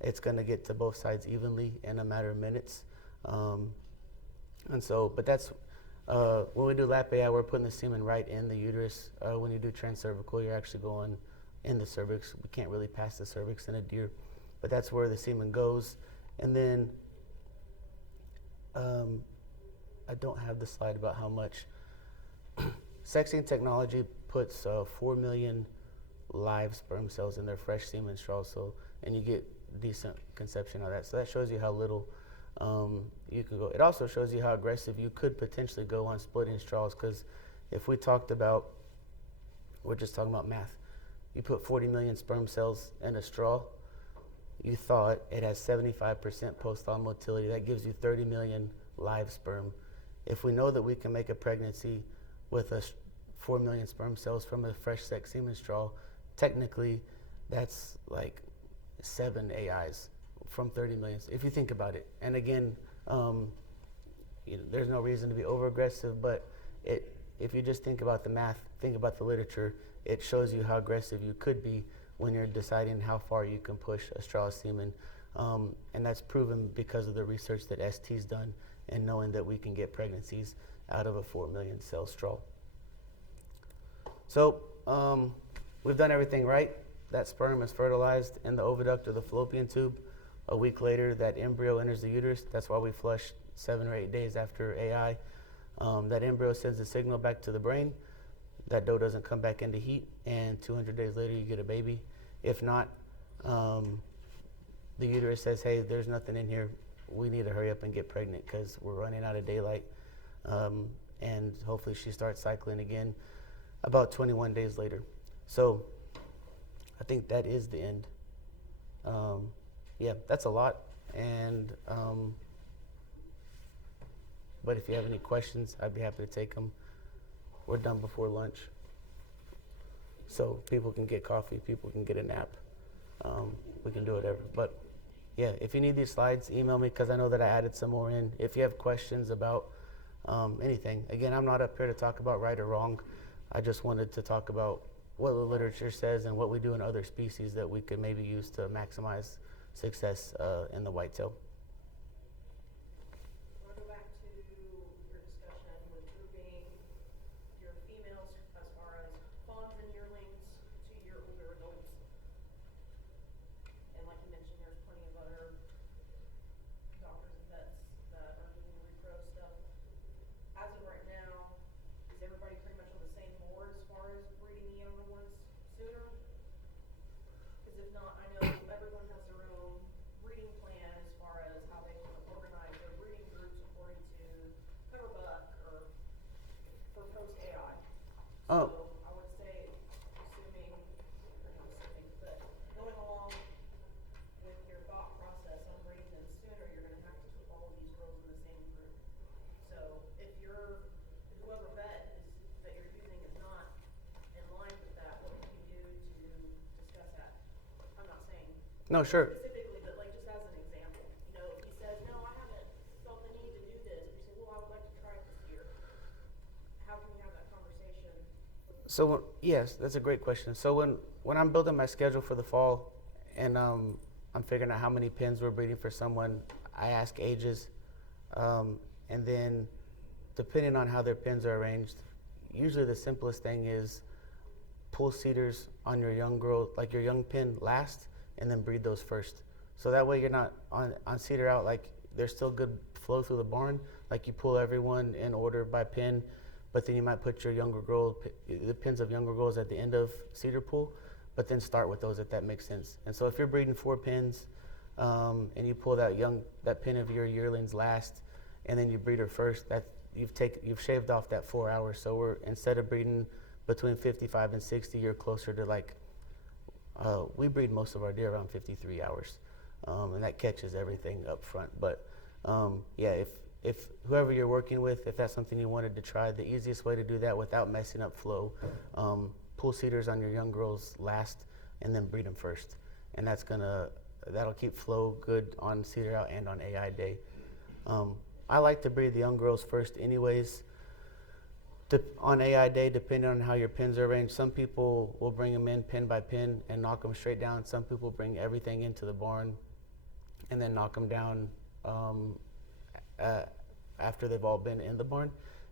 It's going to get to both sides evenly in a matter of minutes. And so, but that's, when we do lap AI, we're putting the semen right in the uterus. When you do transcervical, you're actually going in the cervix. We can't really pass the cervix in a deer, but that's where the semen goes. And then, I don't have the slide about how much. Sexing technology puts 4 million live sperm cells in their fresh semen straw, so, and you get decent conception of that. So that shows you how little you can go. It also shows you how aggressive you could potentially go on splitting straws, because if we talked about, we're just talking about math. You put 40 million sperm cells in a straw, you thought it has 75% post-op motility. That gives you 30 million live sperm. If we know that we can make a pregnancy with 4 million sperm cells from a fresh sex semen straw, technically that's like 7 AIs from 30 million, if you think about it. And again, there's no reason to be over-aggressive, but if you just think about the math, think about the literature, it shows you how aggressive you could be when you're deciding how far you can push a straw of semen. And that's proven because of the research that ST's done and knowing that we can get pregnancies out of a 4 million cell straw. So we've done everything right. That sperm is fertilized in the oviduct or the fallopian tube. A week later, that embryo enters the uterus. That's why we flush 7 or 8 days after AI. That embryo sends a signal back to the brain. That doe doesn't come back into heat, and 200 days later, you get a baby. If not, the uterus says, hey, there's nothing in here. We need to hurry up and get pregnant because we're running out of daylight. And hopefully she starts cycling again about 21 days later. So I think that is the end. Yeah, that's a lot. And but if you have any questions, I'd be happy to take them. We're done before lunch. So people can get coffee, people can get a nap. We can do whatever. But yeah, if you need these slides, email me because I know that I added some more in. If you have questions about anything, again, I'm not up here to talk about right or wrong. I just wanted to talk about what the literature says and what we do in other species that we could maybe use to maximize success in the whitetail. I want to go back to your discussion with grouping your females as far as fawns and yearlings to your older adults. And like you mentioned, there's plenty of other doctors and vets that are doing repro stuff. As of right now, is everybody pretty much on the same board as far as breeding the younger ones sooner? Because if not, I know everyone has their own breeding plan as far as how they want to organize their breeding groups according to cover buck or for post AI. Oh. So I would say, assuming, or not assuming, but going along with your thought process on breeding them sooner, you're going to have to keep all of these girls whoever vet that you're using is not in line with that, what can you do to discuss that? I'm not saying No, sure. specifically, but like just as an example, if he says, no, I haven't felt the need to do this, but you say, well, I would like to try it this year. How can we have that conversation? So yes, that's a great question. So when I'm building my schedule for the fall, and I'm figuring out how many pins we're breeding for someone, I ask ages, and then depending on how their pins are arranged, usually the simplest thing is pull cedars on your young girl, like your young pin last, and then breed those first. So that way you're not on cedar out, like there's still good flow through the barn, like you pull everyone in order by pin, but then you might put your younger girl, the pins of younger girls at the end of cedar pool, but then start with those if that makes sense. And so if you're breeding 4 pins, and you pull that pin of your yearlings last, and then you breed her first, that you've shaved off that 4 hours. So we're, instead of breeding between 55 and 60, you're closer to like, we breed most of our deer around 53 hours, and that catches everything up front. But yeah, if whoever you're working with, if that's something you wanted to try, the easiest way to do that without messing up flow, pull cedars on your young girls last, and then breed them first, and that'll keep flow good on cedar out and on AI day. I like to breed the young girls first anyways. On AI day, depending on how your pins are arranged, some people will bring them in pin by pin and knock them straight down. Some people bring everything into the barn and then knock them down after they've all been in the barn.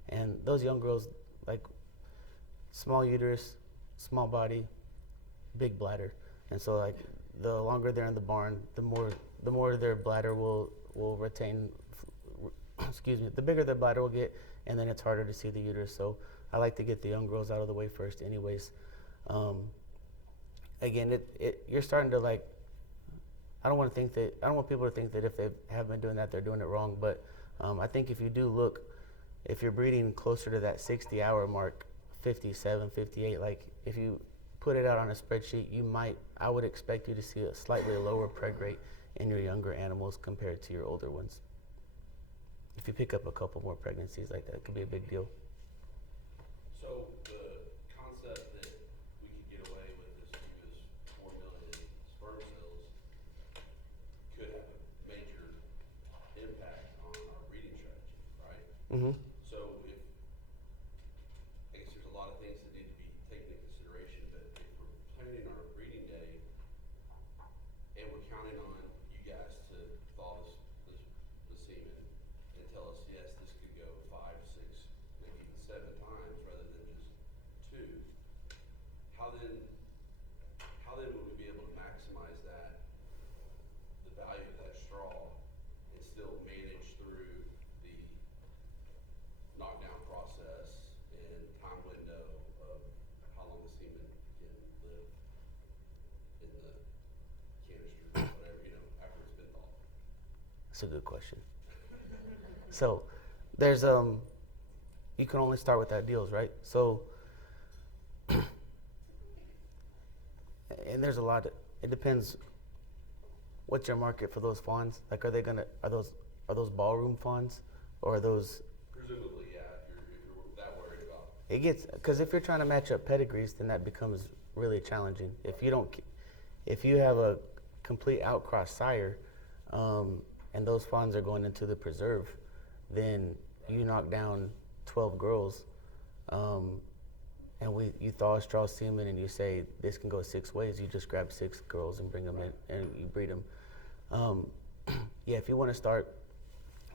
And those young girls, like small uterus, small body, big bladder. And so like the longer they're in the barn, the more their bladder will retain, excuse me, the bigger their bladder will get, and then it's harder to see the uterus. So I like to get the young girls out of the way first anyways. Again, you're starting to like, I don't want people to think that if they have been doing that, they're doing it wrong. But I think if you do look, if you're breeding closer to that 60-hour mark, 57, 58, like if you put it out on a spreadsheet, I would expect you to see a slightly lower preg rate in your younger animals compared to your older ones. If you pick up a couple more pregnancies like that, it could be a big deal. So the concept that we could get away with as few as 4 million sperm cells could have a major impact on our breeding strategy, right? Mm-hmm. So I guess there's a lot of things that need to be taken into consideration, but if we're planning our breeding day and we're counting on you guys to thaw the semen and tell us, yes, this could go 5, 6, maybe even 7 times rather than just 2, how then would we be able to maximize that, the value of that straw, and still manage through the knockdown process and time window of how long the semen can live in the canister, whatever, after it's been thawed? That's a good question. So there's you can only start with that deals, right? So and there's a lot. It depends. What's your market for those fawns? Like, are those ballroom fawns, or are those? Presumably, yeah. If you're that worried about. It gets, because if you're trying to match up pedigrees, then that becomes really challenging. If you have a complete outcross sire, and those fawns are going into the preserve, then you knock down 12 girls, and you thaw a straw semen and you say this can go 6 ways. You just grab 6 girls and bring them in and you breed them. Yeah, if you want to start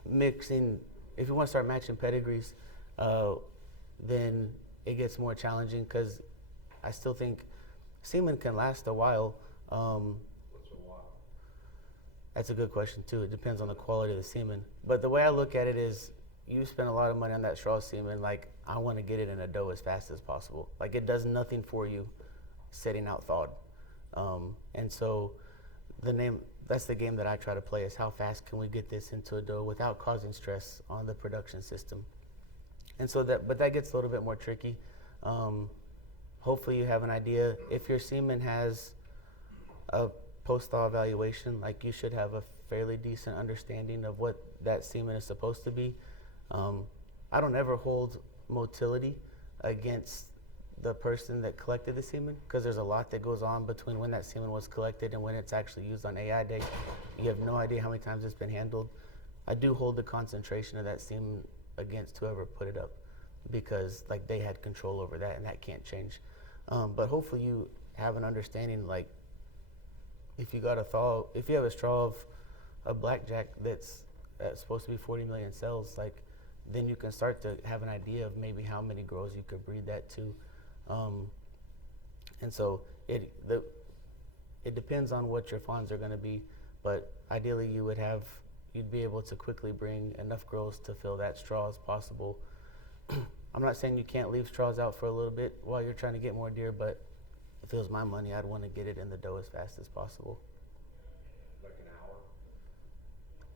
mixing, if you want to start matching pedigrees, then it gets more challenging, because I still think semen can last a while. What's a while? That's a good question too. It depends on the quality of the semen. But the way I look at it is, you spend a lot of money on that straw semen. Like, I want to get it in a doe as fast as possible. Like, it does nothing for you setting out thawed. And so that's the game that I try to play, is how fast can we get this into a doe without causing stress on the production system. And so but that gets a little bit more tricky. Hopefully you have an idea. If your semen has a post-thaw evaluation, like, you should have a fairly decent understanding of what that semen is supposed to be. I don't ever hold motility against the person that collected the semen, because there's a lot that goes on between when that semen was collected and when it's actually used on AI day. You have no idea how many times it's been handled. I do hold the concentration of that semen against whoever put it up, because like they had control over that, and that can't change. But hopefully you have an understanding, like if you have a straw of a blackjack that's supposed to be 40 million cells, like then you can start to have an idea of maybe how many girls you could breed that to. And so it depends on what your fawns are going to be, but ideally you'd be able to quickly bring enough girls to fill that straw as possible. I'm not saying you can't leave straws out for a little bit while you're trying to get more deer, but if it was my money, I'd want to get it in the doe as fast as possible. Like an hour?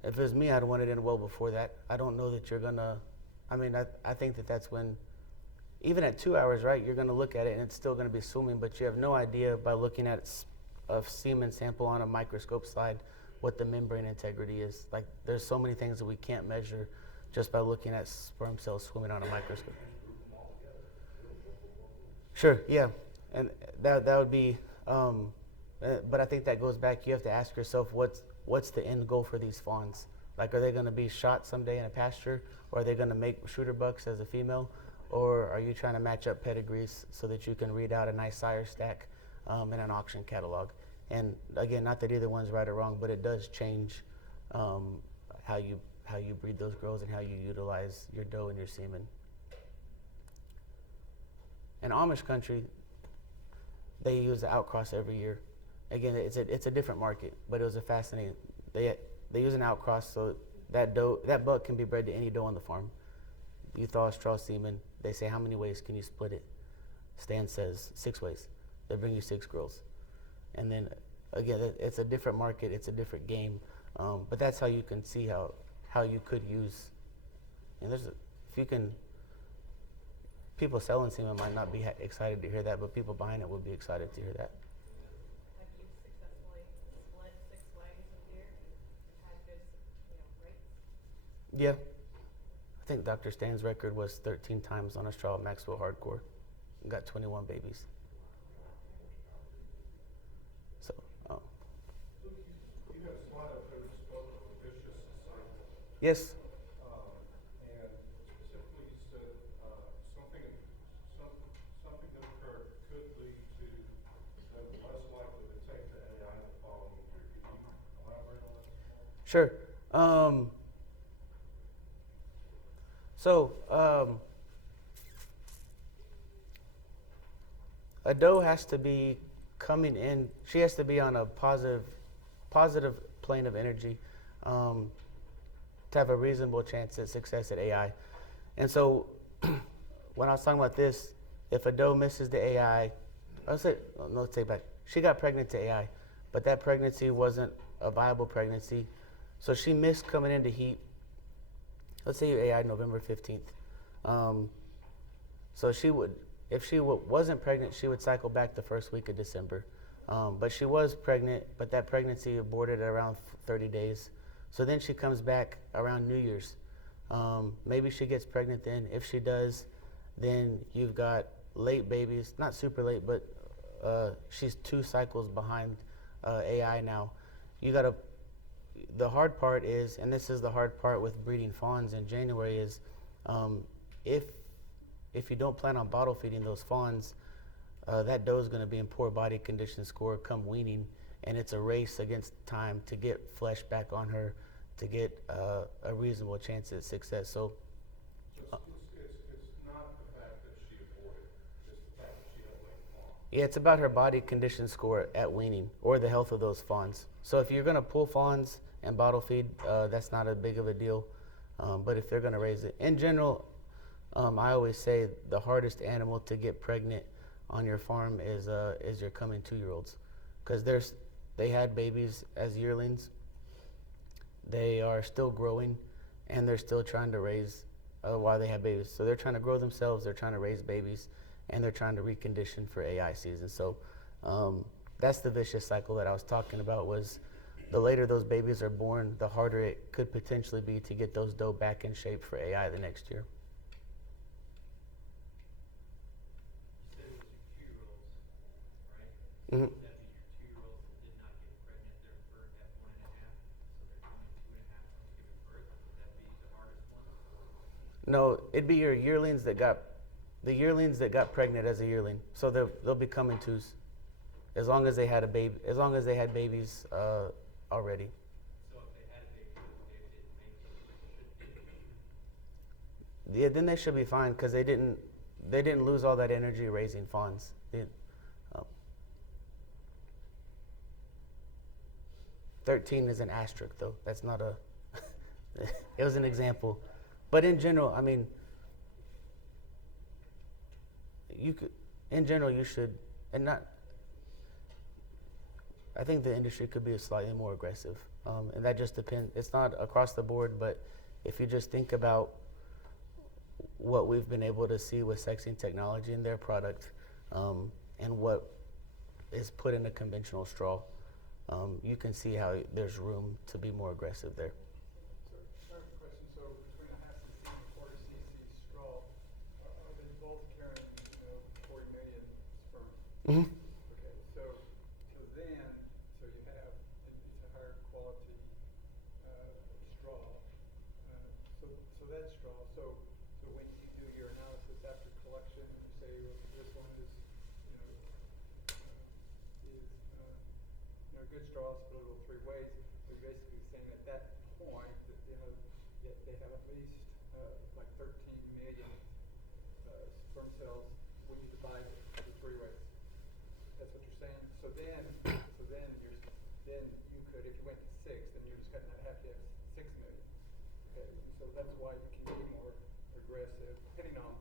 If it was me, I'd want it in well before that. I don't know that you're gonna, I think that's when, even at 2 hours, right, you're gonna look at it and it's still gonna be swimming, but you have no idea by looking at a semen sample on a microscope slide what the membrane integrity is. Like, there's so many things that we can't measure just by looking at sperm cells swimming on a microscope. Sure, yeah, and that would be, but I think that goes back. You have to ask yourself, what's the end goal for these fawns? Like, are they going to be shot someday in a pasture, or are they going to make shooter bucks as a female, or are you trying to match up pedigrees so that you can read out a nice sire stack in an auction catalog? And again, not that either one's right or wrong, but it does change how you breed those girls and how you utilize your doe and your semen. In Amish country, they use the outcross every year. Again, it's a different market, but it was a fascinating. They use an outcross so that buck can be bred to any doe on the farm. You thaw a straw semen. They say, how many ways can you split it? Stan says 6 ways. They bring you 6 girls, and then again, it's a different market. It's a different game, but that's how you can see how you could use. And people selling semen might not be excited to hear that, but people buying it would be excited to hear that. Like you successfully split 6 ways of deer and had good, rates? Yeah. I think Dr. Stan's record was 13 times on a straw at Maxwell Hardcore. And got 21 babies. So, Luke, you had a slide up there that spoke of a vicious cycle. yes. And specifically you said something that occurred could lead to them less likely to take the AI the following year. Could you elaborate on that? Sure. A doe has to be coming in. She has to be on a positive plane of energy to have a reasonable chance at success at AI. And so, when I was talking about this, if a doe misses the AI, let's take it back. She got pregnant to AI, but that pregnancy wasn't a viable pregnancy, so she missed coming into heat. Let's say you AI'd November 15th. So she would, if she wasn't pregnant, she would cycle back the first week of December. But she was pregnant, but that pregnancy aborted at around 30 days. So then she comes back around New Year's. Maybe she gets pregnant then. If she does, then you've got late babies, not super late, but she's 2 cycles behind AI now. The hard part is, and this is the hard part with breeding fawns in January, is if you don't plan on bottle feeding those fawns, that doe is going to be in poor body condition score come weaning, and it's a race against time to get flesh back on her to get a reasonable chance at success. So It's not the fact that she aborted, it's the fact that she had late fawn. yeah, it's about her body condition score at weaning or the health of those fawns. So if you're going to pull fawns and bottle feed, that's not a big of a deal. But if they're going to raise it, in general, I always say the hardest animal to get pregnant on your farm is your coming 2-year-olds, because they had babies as yearlings. They are still growing, and they're still trying to raise while they have babies. So they're trying to grow themselves, they're trying to raise babies, and they're trying to recondition for AI season. So that's the vicious cycle that I was talking about. Was the later those babies are born, the harder it could potentially be to get those doe back in shape for AI the next year. Mhm. Would that be your 2-year-olds that did not get pregnant their birth at 1.5, so they're coming 2.5 months giving birth? Would that be the hardest ones? No, it'd be your yearlings that got pregnant as a yearling. So they'll be coming twos, as long as they had a baby, as long as they had babies already. So if they had a baby, but the baby didn't make it, they should be. Yeah, then they should be fine because they didn't lose all that energy raising fawns. Uh, 13 is an asterisk though. That's not a. It was an example, but in general, I mean, you could. In general, you should, and not. I think the industry could be slightly more aggressive, and that just depends. It's not across the board, but if you just think about what we've been able to see with sexing technology in their product, and what is put in a conventional straw, you can see how there's room to be more aggressive there. So, I have a question. So, between a half cc and quarter cc straw, are they both carrying, 40 million sperm? Mm-hmm. Okay, so then, so you have, it's a higher quality straw. So that straw, so when you do your analysis after collection, you say, well, this one is, good straw, split it 3 ways. They're basically saying at that point that they have at least like 13 million sperm cells when you divide it the 3 ways. That's what you're saying. So then you could, if you went to 6, then you're just cutting that half. You have 6 million. Okay, so that's why you can be more aggressive, depending on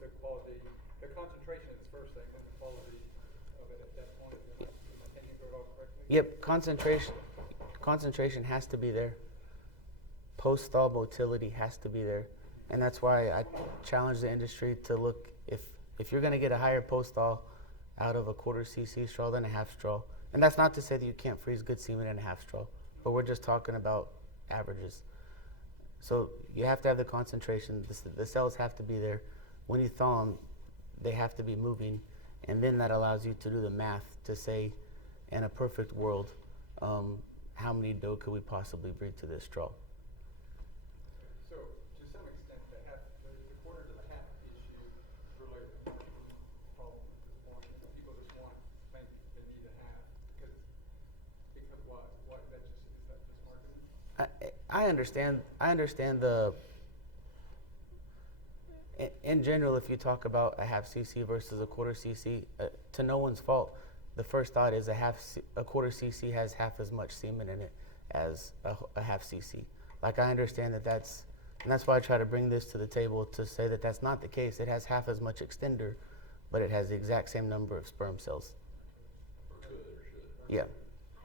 the quality. The concentration is the first thing, and the quality of it at that point. Am I thinking through it all correctly? Yep, concentration has to be there. Post-thaw motility has to be there, and that's why I challenge the industry to look if you're going to get a higher post-thaw out of a quarter cc straw than a half straw. And that's not to say that you can't freeze good semen in a half straw, but we're just talking about averages. So you have to have the concentration. The cells have to be there. When you thaw them, they have to be moving, and then that allows you to do the math to say, in a perfect world, how many doe could we possibly breed to this straw? So, to some extent, the quarter to the half issue is really a problem at this point. People just think they need a half because why? Is that just marketing? I understand the. In general, if you talk about a half cc versus a quarter cc, to no one's fault, the first thought is a quarter cc has half as much semen in it as a half cc. Like, I understand and that's why I try to bring this to the table to say that that's not the case. It has half as much extender, but it has the exact same number of sperm cells. Or could, or should. Yeah. I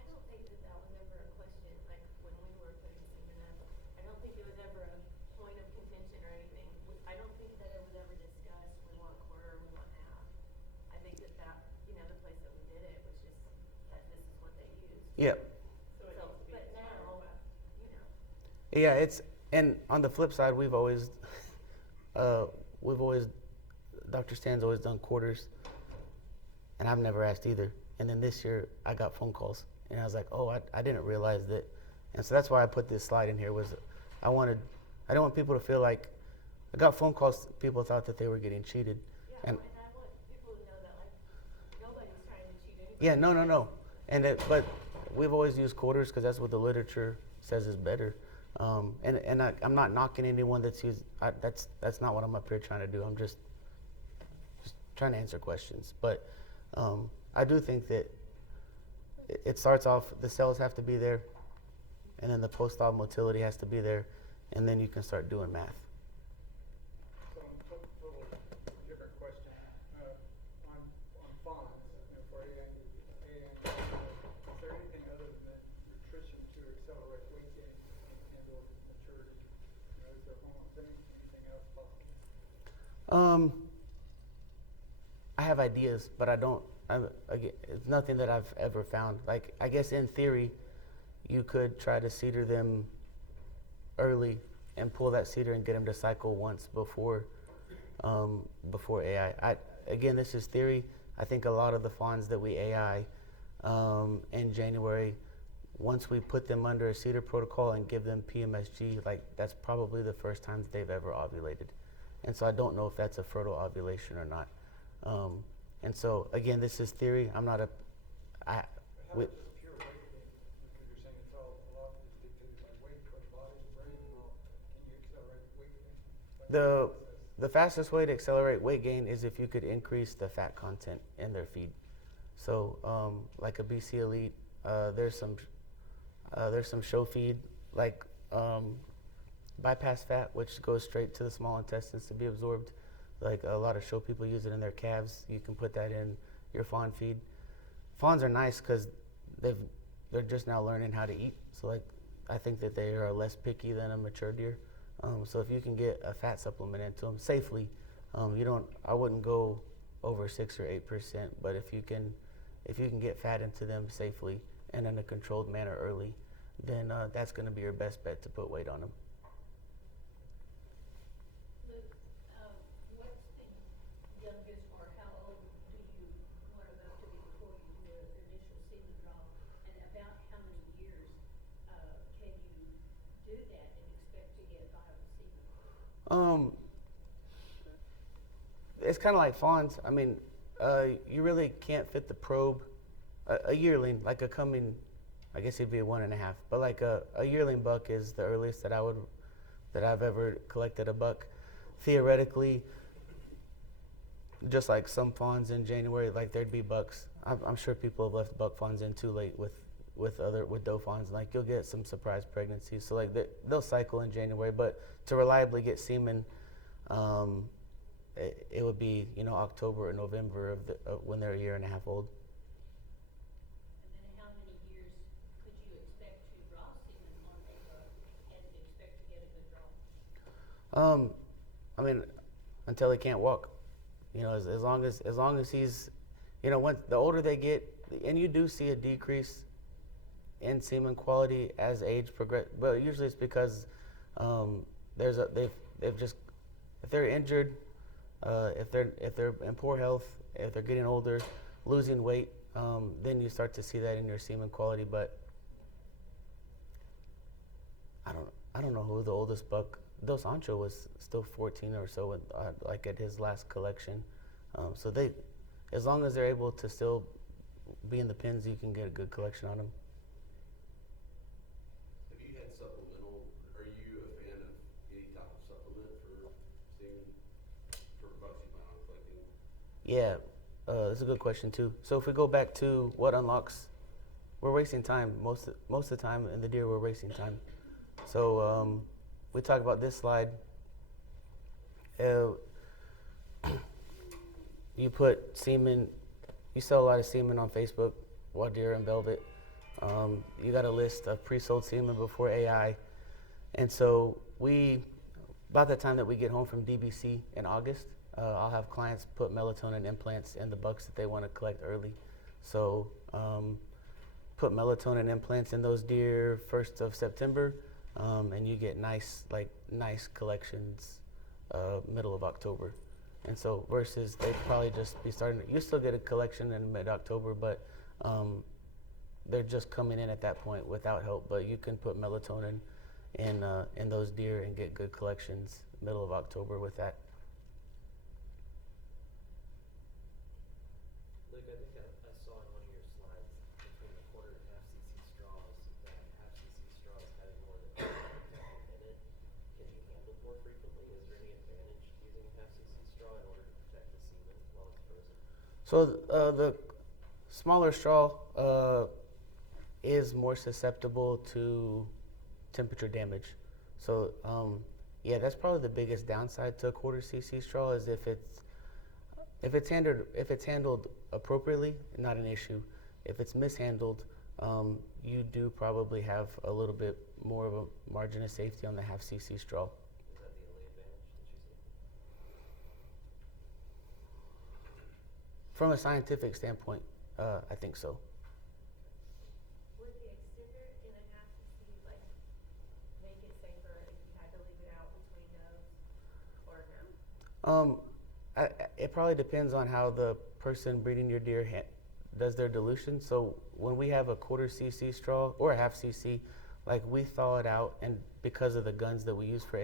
don't think that was ever a question, like when we were putting semen up. I don't think it was ever a point of contention or anything. I don't think that it was ever discussed, we want quarter, we want half. I think that the place that we did it was just that this is what they used. Yeah. But now, Yeah, and on the flip side, we've always, Dr. Stan's always done quarters, and I've never asked either. And then this year, I got phone calls, and I was like, oh, I didn't realize that. And so that's why I put this slide in here. I didn't want people to feel like, I got phone calls. People thought that they were getting cheated, yeah, and and I want people to know that, like, nobody's trying to cheat anybody. yeah, no, but we've always used quarters because that's what the literature says is better. I'm not knocking anyone that's used. That's not what I'm up here trying to do. I'm just trying to answer questions. But I do think that it starts off. The cells have to be there, and then the post-thaw motility has to be there, and then you can start doing math. So, total different question. On fawns, for AN, is there anything other than nutrition to accelerate weight gain and/or maturity? Is there anything else possible? I have ideas, but it's nothing that I've ever found. Like, I guess in theory, you could try to cedar them early and pull that cedar and get them to cycle once before AI. Again, this is theory. I think a lot of the fawns that we AI in January, once we put them under a CEDAR protocol and give them PMSG, like that's probably the first time that they've ever ovulated. And so I don't know if that's a fertile ovulation or not. And so again, this is theory. I'm not a, I, How we, about just pure weight gain? Because you're saying it's all, a lot is dictated by weight, by the body, brain, can you accelerate weight gain? by the process? the fastest way to accelerate weight gain is if you could increase the fat content in their feed. So like a BC Elite, there's some show feed like bypass fat, which goes straight to the small intestines to be absorbed. Like a lot of show people use it in their calves. You can put that in your fawn feed. Fawns are nice because they're just now learning how to eat. So like I think that they are less picky than a mature deer. So if you can get a fat supplement into them safely, I wouldn't go over 6 or 8%. But if you can get fat into them safely and in a controlled manner early, then that's going to be your best bet to put weight on them. Luke, what's the youngest, or how old do you want them to be before you do the initial semen draw? And about how many years, can you do that and expect to get viable semen? It's kind of like fawns. I mean, you really can't fit the probe. A yearling, like a coming, I guess it'd be a 1.5, but like a yearling buck is the earliest that I've ever collected a buck. Theoretically, just like some fawns in January, like there'd be bucks. I'm sure people have left buck fawns in too late with doe fawns. Like you'll get some surprise pregnancies. So like they'll cycle in January, but to reliably get semen, it would be October or November when they're a 1.5 years old. And then how many years could you expect to draw semen on a buck and expect to get a good draw? I mean, until he can't walk. As long as he's, when the older they get, and you do see a decrease in semen quality as age progresses. But usually it's because they've just, if they're injured, if they're in poor health, if they're getting older, losing weight, then you start to see that in your semen quality. But I don't know who the oldest buck. Dos Ancho was still 14 or so, like at his last collection. So as long as they're able to still be in the pens, you can get a good collection on them. Have you had supplemental, are you a fan of any type of supplement for semen, for bucks you plan on collecting? Yeah, that's a good question too. So if we go back to what unlocks, we're wasting time. Most of the time in the deer, we're wasting time. So we talk about this slide. You put semen, you sell a lot of semen on Facebook, Wild Deer and Velvet. You got a list of pre-sold semen before AI. And so about the time that we get home from DBC in August, I'll have clients put melatonin implants in the bucks that they want to collect early. So put melatonin implants in those deer 1st of September, and you get nice collections middle of October. And so versus they'd probably just be starting, you still get a collection in mid-October, but they're just coming in at that point without help. But you can put melatonin in those deer and get good collections middle of October with that. Luke, I think I saw in one of your slides between the quarter and half cc straws that half cc straws having more than in it. Can you handle more frequently? Is there any advantage using half cc straw in order to protect the semen while it's frozen? So the smaller straw is more susceptible to temperature damage. So yeah, that's probably the biggest downside to a 1/4 cc straw is if it's handled appropriately, not an issue. If it's mishandled, you do probably have a little bit more of a margin of safety on the half cc straw. Is that the only advantage that you see? From a scientific standpoint, I think so. Would the extender in a half cc make it safer if you had to leave it out between does or no? It probably depends on how the person breeding your deer does their dilution. So when we have a 1/4 cc straw or a 1/2 cc, like we thaw it out, and because of the guns that we use for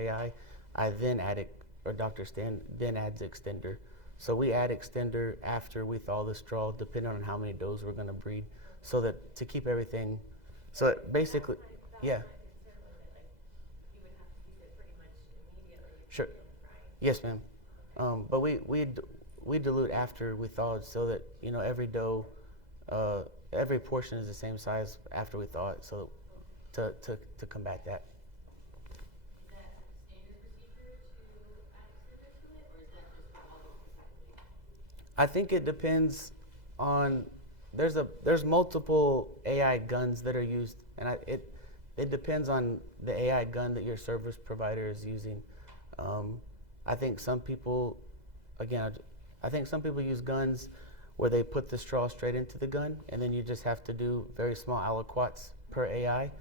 I then add it, or Dr. Stan then adds extender. So we add extender after we thaw the straw, depending on how many does we're going to breed, so that to keep everything. So it basically, yeah. That was my concern with it, like, you would have to use it pretty much immediately. if Sure. you didn't, right? Yes, ma'am. But we dilute after we thaw it, so that every doe, every portion is the same size after we thaw it, so to combat that. Is that standard procedure to add extender to it, or is that just for all specifically? I think it depends on there's multiple AI guns that are used, and it depends on the AI gun that your service provider is using. I think some people, again, I think some people use guns where they put the straw straight into the gun, and then you just have to do very small aliquots per AI.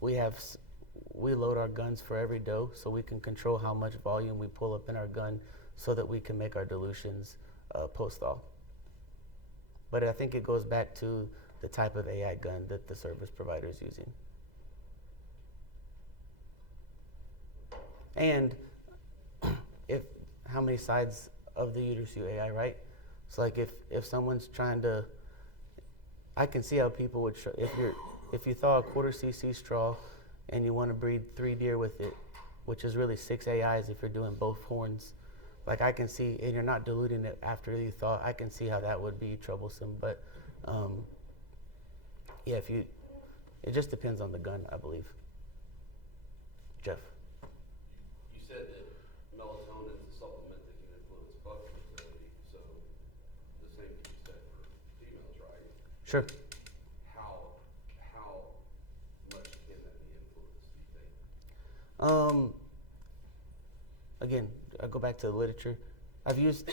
We load our guns for every doe, so we can control how much volume we pull up in our gun, so that we can make our dilutions post-thaw. But I think it goes back to the type of AI gun that the service provider is using. And how many sides of the uterus you AI, right? So like if someone's trying to, I can see how people would, if you thaw a 1/4 cc straw and you want to breed 3 deer with it, which is really 6 AIs if you're doing both horns, like I can see, and you're not diluting it after you thaw, I can see how that would be troublesome. But yeah, it just depends on the gun, I believe. Jeff. You said that melatonin is a supplement that can influence buck fertility, so the same can be said for females, right? Sure. How much can that be influenced, do you think? Again, I go back to the literature. I've used,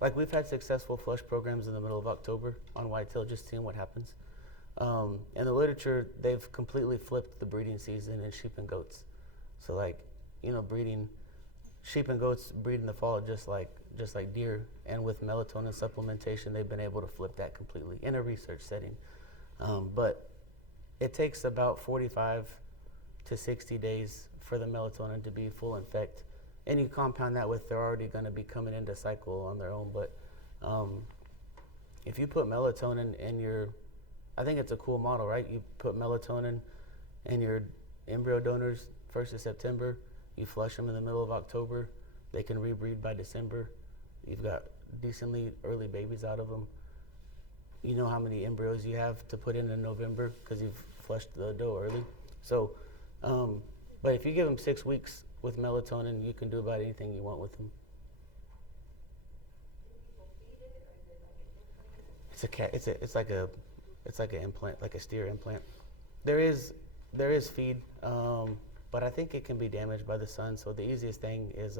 like we've had successful flush programs in the middle of October on whitetail, just seeing what happens. In the literature, they've completely flipped the breeding season in sheep and goats. So like, breeding sheep and goats breed in the fall just like deer, and with melatonin supplementation, they've been able to flip that completely in a research setting. But it takes about 45 to 60 days for the melatonin to be full effect. And you compound that with they're already going to be coming into cycle on their own. But if you put melatonin in I think it's a cool model, right? You put melatonin in your embryo donors 1st of September, you flush them in the middle of October, they can rebreed by December. You've got decently early babies out of them. You know how many embryos you have to put in November because you've flushed the doe early. So, but if you give them 6 weeks with melatonin, you can do about anything you want with them. It's a cat. It's like an implant, like a steer implant. There is feed, but I think it can be damaged by the sun. So the easiest thing is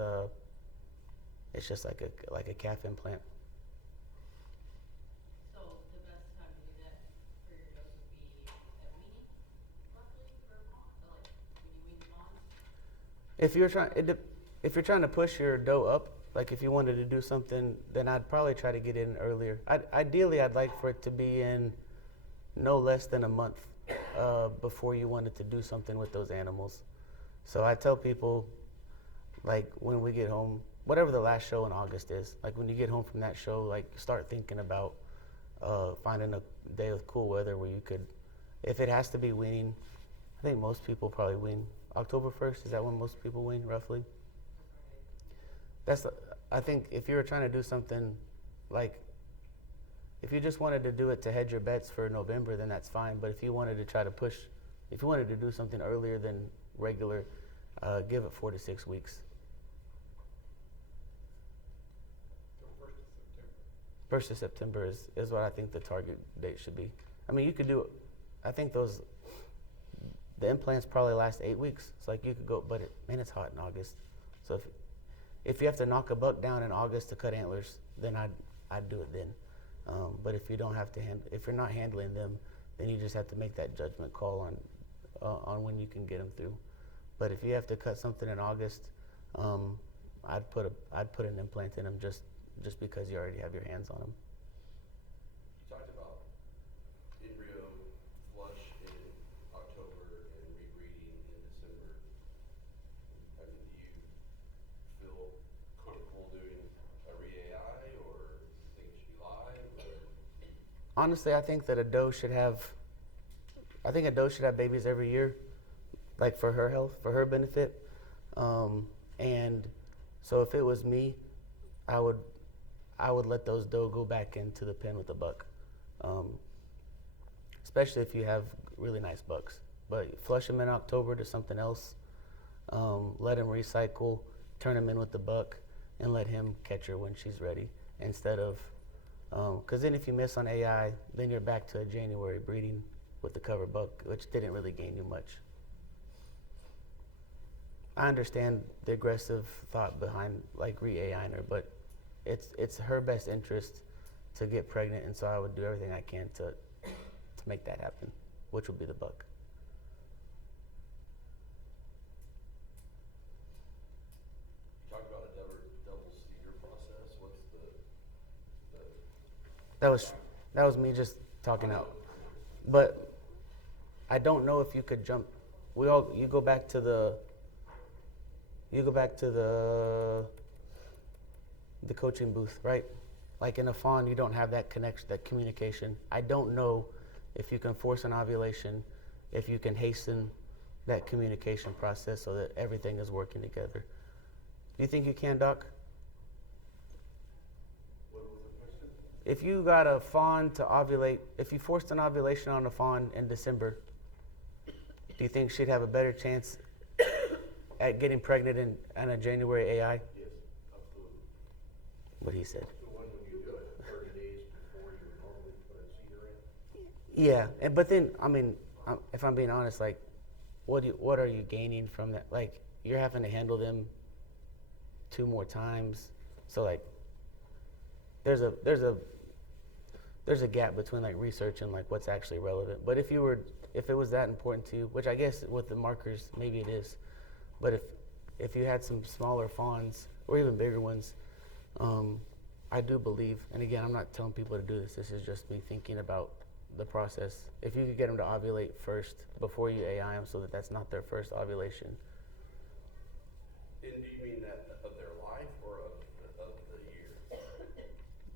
it's just like a calf implant. So the best time to do that for your does would be at weaning, roughly, for a fawn, so like when you wean fawns? If you're trying to push your doe up, like if you wanted to do something, then I'd probably try to get in earlier. Ideally, I'd like for it to be in no less than a month before you wanted to do something with those animals. So I tell people, like when we get home, whatever the last show in August is, like when you get home from that show, like start thinking about finding a day with cool weather where you could, if it has to be weaning, I think most people probably wean October 1st. Is that when most people wean, roughly? I think if you were trying to do something like, if you just wanted to do it to hedge your bets for November, then that's fine. But if you wanted to try to push, if you wanted to do something earlier than regular, give it 4 to 6 weeks. So 1st of September. 1st of September is what I think the target date should be. I mean, you could do, I think the implants probably last 8 weeks. It's like you could go, but it's hot in August. So if you have to knock a buck down in August to cut antlers, then I'd do it then. But if you don't have to if you're not handling them, then you just have to make that judgment call on when you can get them through. But if you have to cut something in August, I'd put an implant in them just because you already have your hands on them. You talked about embryo flush in October and rebreeding in December. I mean, do you feel comfortable doing a re-AI, or do you think it should be live, or? Honestly, I think a doe should have babies every year, like for her health, for her benefit. And so if it was me, I would let those doe go back into the pen with the buck, especially if you have really nice bucks. But flush them in October to something else, let him recycle, turn him in with the buck, and let him catch her when she's ready, instead of, because then if you miss on AI, then you're back to a January breeding with the cover buck, which didn't really gain you much. I understand the aggressive thought behind like re-AIing her, but it's her best interest to get pregnant, and so I would do everything I can to make that happen, which would be the buck. You talked about a double seeder process. What's the That was me just talking out. But I don't know if you could jump. You go back to the coaching booth, right? Like in a fawn, you don't have that connection, that communication. I don't know if you can force an ovulation, if you can hasten that communication process so that everything is working together. Do you think you can, Doc? What was the question? If you got a fawn to ovulate, if you forced an ovulation on a fawn in December, do you think she'd have a better chance at getting pregnant in a January AI? Yes, absolutely. What he said. So when would you do it? 30 days before you would normally put a seeder in? Yeah, but then I mean, if I'm being honest, like, what are you gaining from that? Like, you're having to handle them 2 more times, so like, there's a gap between like research and like what's actually relevant. But if it was that important to you, which I guess with the markers maybe it is, but if you had some smaller fawns or even bigger ones, I do believe, and again, I'm not telling people to do this. This is just me thinking about the process. If you could get them to ovulate first before you AI them, so that that's not their first ovulation. And do you mean that of their life or of the year?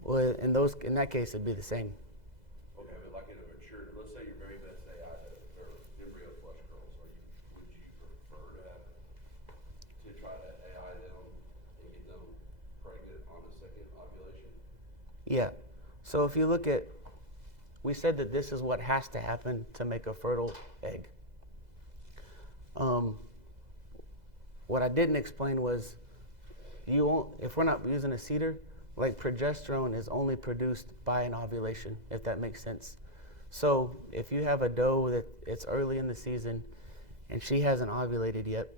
Well, in that case, it'd be the same. Okay, but like in a mature, let's say your very best AI or embryo flush girls, would you prefer to try to AI them and get them pregnant on the second ovulation? Yeah. So if you look at, we said that this is what has to happen to make a fertile egg. What I didn't explain was, if we're not using a seeder, like progesterone is only produced by an ovulation, if that makes sense. So if you have a doe that it's early in the season and she hasn't ovulated yet,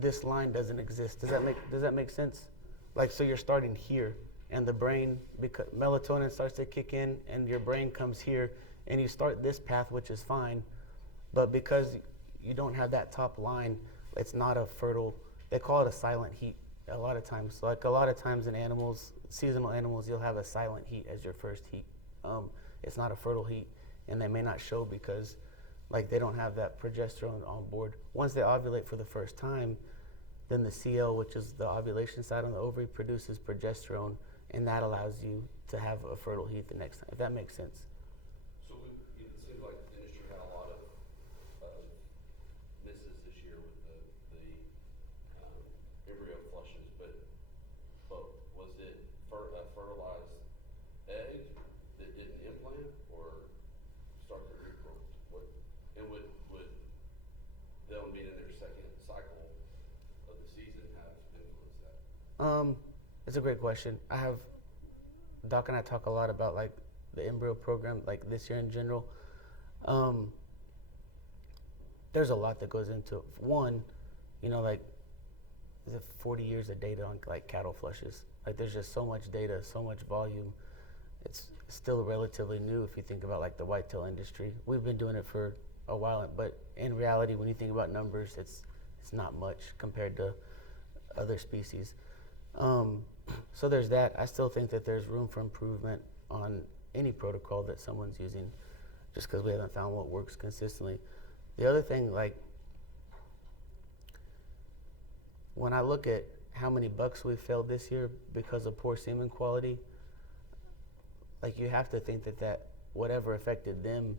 this line doesn't exist. Does that make sense? Like, so you're starting here, and the brain, because melatonin starts to kick in, and your brain comes here, and you start this path, which is fine, but because you don't have that top line, it's not a fertile. They call it a silent heat a lot of times. So like a lot of times in animals, seasonal animals, you'll have a silent heat as your first heat. It's not a fertile heat, and they may not show because like they don't have that progesterone on board. Once they ovulate for the first time, then the CL, which is the ovulation side on the ovary, produces progesterone, and that allows you to have a fertile heat the next time, if that makes sense. So it seems like the industry had a lot of misses this year with the embryo flushes, but was it a fertilized egg that didn't implant or start the regrowth? And would them being in their second cycle of the season have influenced that? It's a great question. Doc and I talk a lot about like the embryo program, like this year in general. There's a lot that goes into it. One, like, is it 40 years of data on like cattle flushes? Like, there's just so much data, so much volume. It's still relatively new if you think about like the whitetail industry. We've been doing it for a while, but in reality, when you think about numbers, it's not much compared to other species. Um, so there's that. I still think that there's room for improvement on any protocol that someone's using, just because we haven't found what works consistently. The other thing, like, when I look at how many bucks we've failed this year because of poor semen quality, like, you have to think that whatever affected them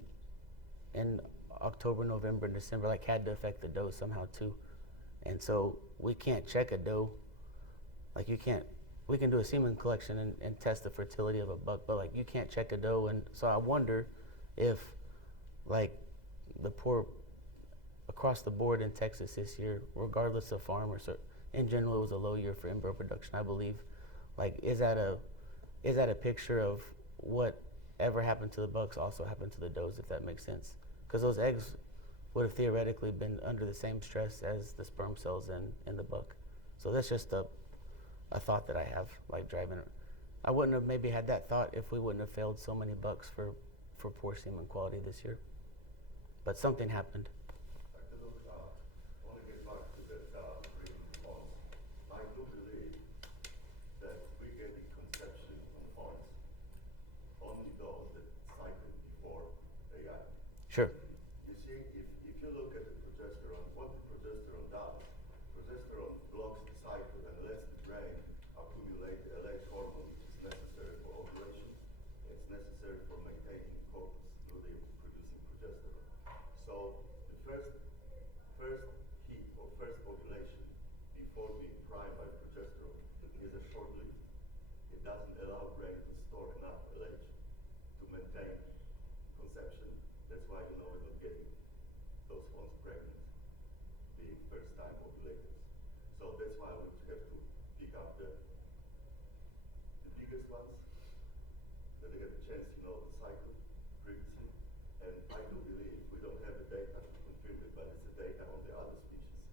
in October, November, and December, like, had to affect the doe somehow too. And so we can't check a doe. Like, we can do a semen collection and test the fertility of a buck, but like, you can't check a doe. And so I wonder if, like, the poor across the board in Texas this year, regardless of farmers, or in general, it was a low year for embryo production, I believe. Like, is that a picture of whatever happened to the bucks also happened to the does, if that makes sense? Because those eggs would have theoretically been under the same stress as the sperm cells in the buck. So that's just a thought that I have, like, driving it. I wouldn't have maybe had that thought if we wouldn't have failed so many bucks for poor semen quality this year. But something happened. I want to get back to that breeding ponds. I do believe that we get the conception on ponds only those that cycle before they are. Sure. You see, if you look at the progesterone, what the progesterone does, progesterone blocks the cycle and lets the brain accumulate the LH hormone, which is necessary for ovulation. It's necessary for maintaining the corpus luteum producing progesterone. So the first heat or first ovulation before being primed by progesterone is a short lived. It doesn't allow brain to store enough LH to maintain conception. That's why we're not getting those ones pregnant, being first time ovulators. So that's why we have to pick up the biggest ones that they get a chance, to cycle previously. And I do believe, we don't have the data to confirm it, but it's the data on the other species.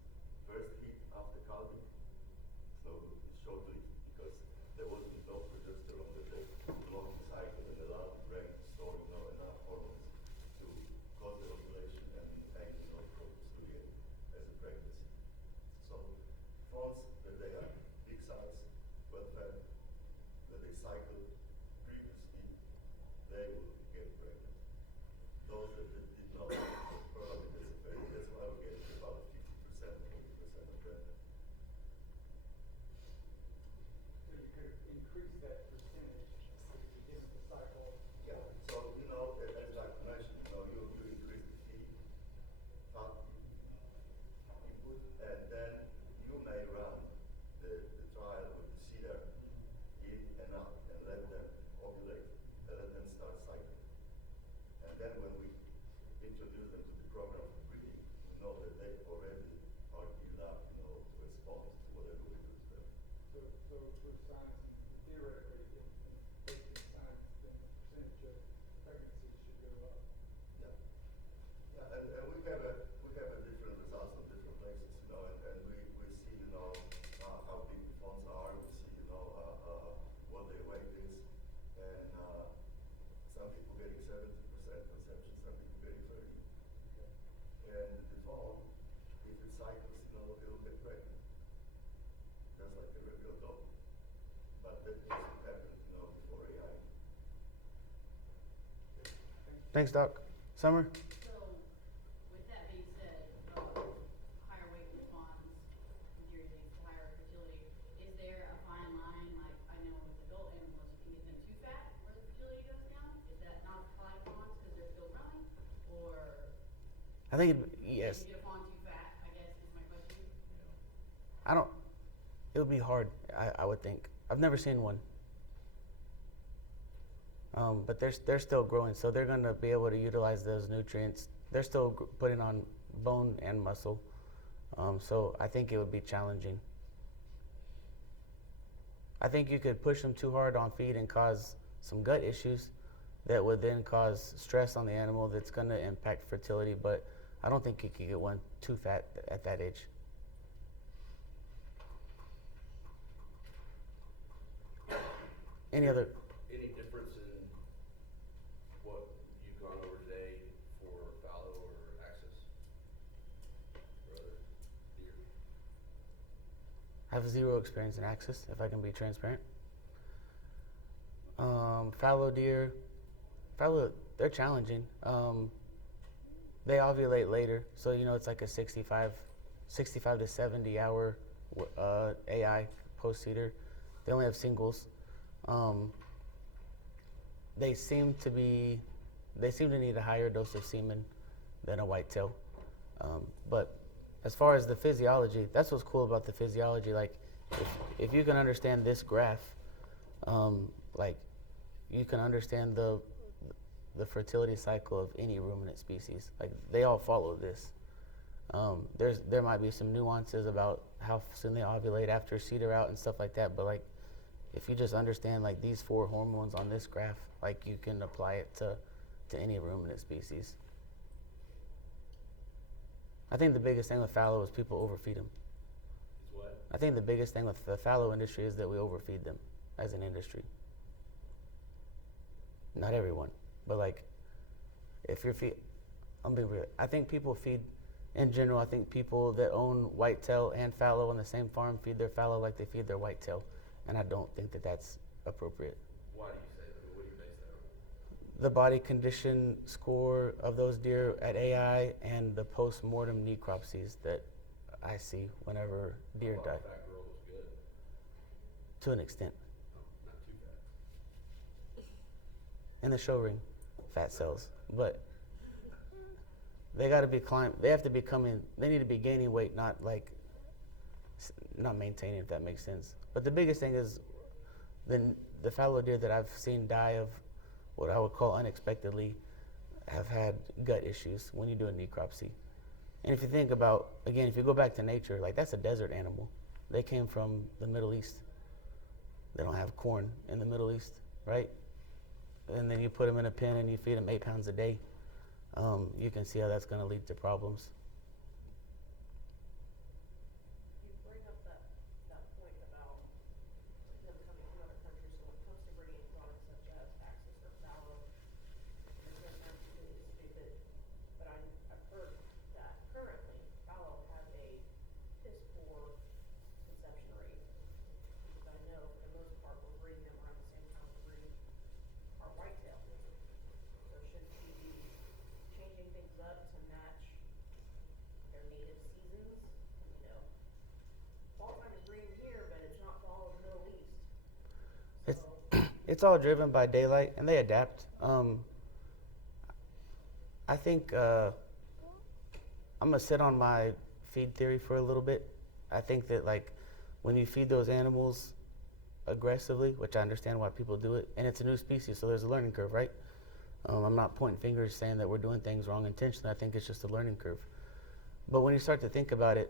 First heat after calving, so it's short-lived because there wasn't no progesterone that they blocked the cycle and allowed the brain to store enough hormones to cause the ovulation and maintain corpus luteum as a pregnancy. So fawns that they are big size, well fed, that they cycle previously, they will get pregnant. Those that did not, probably disappeared. That's why we get about 50%, 40% of them. So you could increase that percentage given the cycle. Yeah, so, as Dr. mentioned, you increase the feed, fat input, and then you may run the trial with the cedar in and out and let them ovulate and let them start cycling. And then when we introduce them to the program for breeding, we know that they already are geared up, to respond to whatever we do to them. So with science, theoretically, in basic science, the percentage of pregnancies should go up. Yeah. Yeah, and we have a different results from different places, and we see, how big the fonts are, we see, what their weight is, and some people getting 70% conception, some people getting 30. And the fawn, if it cycles, it'll get pregnant. Just like a regular dog. But that needs to happen, before AI. Thanks, Doc. Summer? So, with that being said, higher weight fawns, in theory, leads to higher fertility. Is there a fine line, like, I know with adult animals, you can get them too fat where the fertility goes down? Is that not apply to fawns because they're still growing? Or I think, yes. can you get a fawn too fat, I guess, is my question? It would be hard, I would think. I've never seen one. But they're still growing, so they're going to be able to utilize those nutrients. They're still putting on bone and muscle, so I think it would be challenging. I think you could push them too hard on feed and cause some gut issues that would then cause stress on the animal that's going to impact fertility, but I don't think you could get one too fat at that age. Any other? Any difference in what you've gone over today for fallow or axis? For other deer? have zero experience in axis, if I can be transparent. Fallow deer, they're challenging. They ovulate later, so it's like a 65 to 70 hour AI post-seeder. They only have singles. They seem to need a higher dose of semen than a whitetail. But as far as the physiology, that's what's cool about the physiology. Like, if you can understand this graph, like, you can understand the fertility cycle of any ruminant species. Like, they all follow this. There might be some nuances about how soon they ovulate after cedar out and stuff like that, but like, if you just understand like these 4 hormones on this graph, like, you can apply it to any ruminant species. I think the biggest thing with fallow is people overfeed them. Is what? I think the biggest thing with the fallow industry is that we overfeed them as an industry. Not everyone, but like, if you're I'm being real. I think people feed, in general, I think people that own whitetail and fallow on the same farm feed their fallow like they feed their whitetail, and I don't think that that's appropriate. Why do you say that? I mean, what do you base that on? The body condition score of those deer at AI and the post-mortem necropsies that I see whenever deer die. Fat girl was good. To an extent. No, not too fat. In the show ring, fat cells, but they got to be they need to be gaining weight, not maintaining, if that makes sense. But the biggest thing is the fallow deer that I've seen die of what I would call unexpectedly have had gut issues when you do a necropsy. And if you think about, again, if you go back to nature, like, that's a desert animal. They came from the Middle East. They don't have corn in the Middle East, right? And then you put them in a pen and you feed them 8 pounds a day. You can see how that's going to lead to problems. You bring up that point about them coming from other countries, so when it comes to breeding products such as Axis or fallow, and again, sounds completely stupid, but I've heard that currently fallow has a piss poor conception rate. Because I know for the most part we're breeding them around the same time we breed our whitetail. So should we be changing things up to match their native seasons? Fall time is breeding here, but it's not fall in the Middle East. It's So, it's all driven by daylight, and they adapt. I think I'm gonna sit on my feed theory for a little bit. I think that, like, when you feed those animals aggressively, which I understand why people do it, and it's a new species, so there's a learning curve, right? I'm not pointing fingers saying that we're doing things wrong intentionally. I think it's just a learning curve. But when you start to think about it,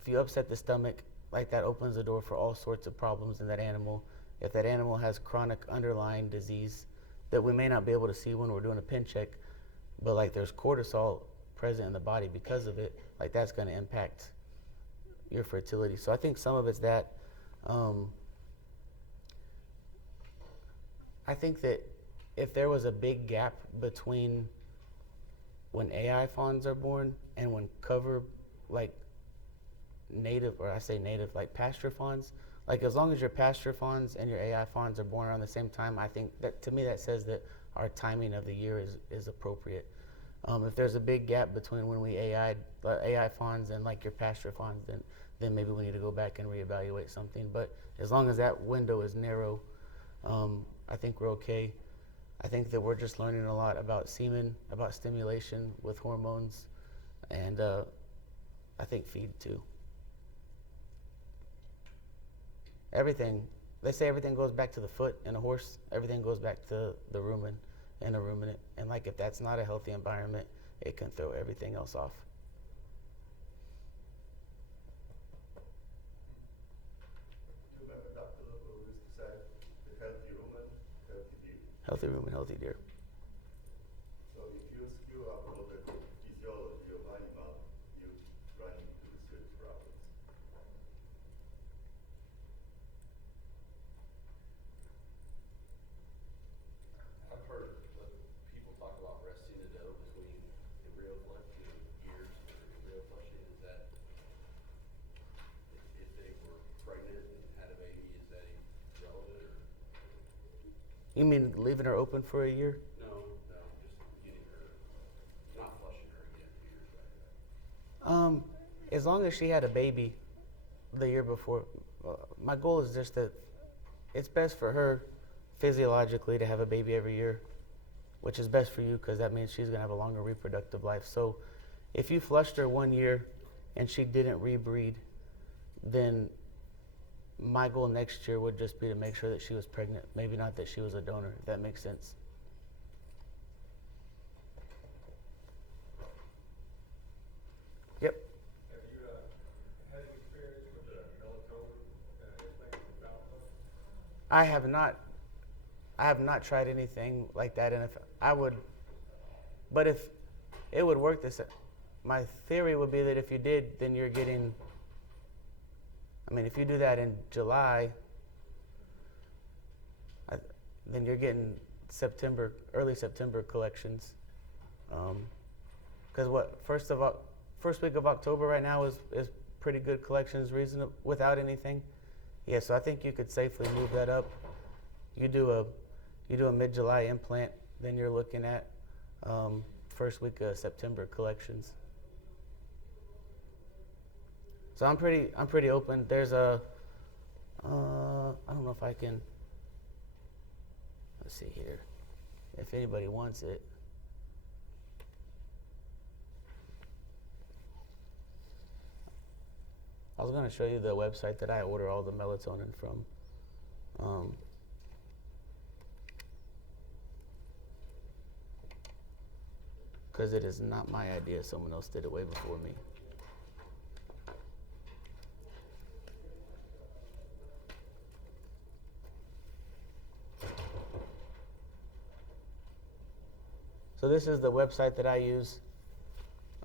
if you upset the stomach, like, that opens the door for all sorts of problems in that animal. If that animal has chronic underlying disease that we may not be able to see when we're doing a pin check, but like there's cortisol present in the body because of it, like, that's going to impact your fertility. So I think some of it's that. I think that if there was a big gap between when AI fawns are born and when cover, like, native, or I say native, like pasture fawns, like, as long as your pasture fawns and your AI fawns are born around the same time, I think that, to me, that says that our timing of the year is appropriate. If there's a big gap between when we AI fawns and like your pasture fawns, then maybe we need to go back and reevaluate something. But as long as that window is narrow, I think we're okay. I think that we're just learning a lot about semen, about stimulation with hormones, and I think feed too. Everything, they say everything goes back to the foot in a horse, everything goes back to the rumen in a ruminant. And like, if that's not a healthy environment, it can throw everything else off. You remember Dr. Lobo used to say, the healthy rumen, healthy deer. Healthy rumen, healthy deer. So if you screw up all the physiology of animal, you run into the serious problems. I've heard people talk about resting the doe between embryo flushing and years for embryo flushing. Is that if they were You mean leaving her open for a year? No, just getting her, not flushing her again 2 years back. As long as she had a baby the year before, my goal is just that it's best for her physiologically to have a baby every year, which is best for you because that means she's gonna have a longer reproductive life. So if you flushed her 1 year and she didn't rebreed, then my goal next year would just be to make sure that she was pregnant. Maybe not that she was a donor, if that makes sense. Yep. Have you, had any experience with the melatonin, implant without one? I have not. I have not tried anything like that, and if I would, but if it would work this, my theory would be that if you did, then you're getting. I mean, if you do that in July, then you're getting September, early September collections. Because first week of October right now is pretty good collections, reasonable without anything. Yeah, so I think you could safely move that up. You do a mid-July implant, then you're looking at first week of September collections. So I'm pretty open. There's a I don't know if I can. Let's see here, if anybody wants it. I was going to show you the website that I order all the melatonin from. Because it is not my idea. Someone else did it way before me. So this is the website that I use,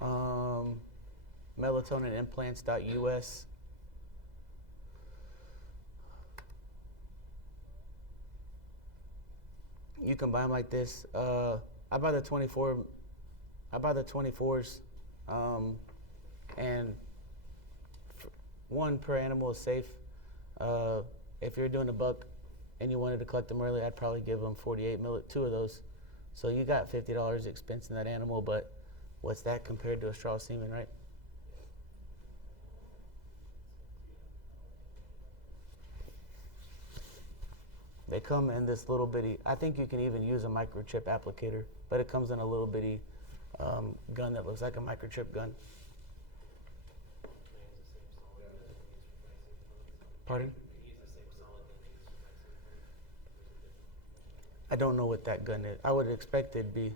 melatoninimplants.us. You can buy them like this. I buy the 24. I buy the 24s, and one per animal is safe. If you're doing a buck and you wanted to collect them early, I'd probably give them 48 two of those. So you got $50 expense in that animal, but what's that compared to a straw semen, right? They come in this little bitty, I think you can even use a microchip applicator, but it comes in a little bitty gun that looks like a microchip gun. Pardon? I don't know what that gun is. I would expect it'd be.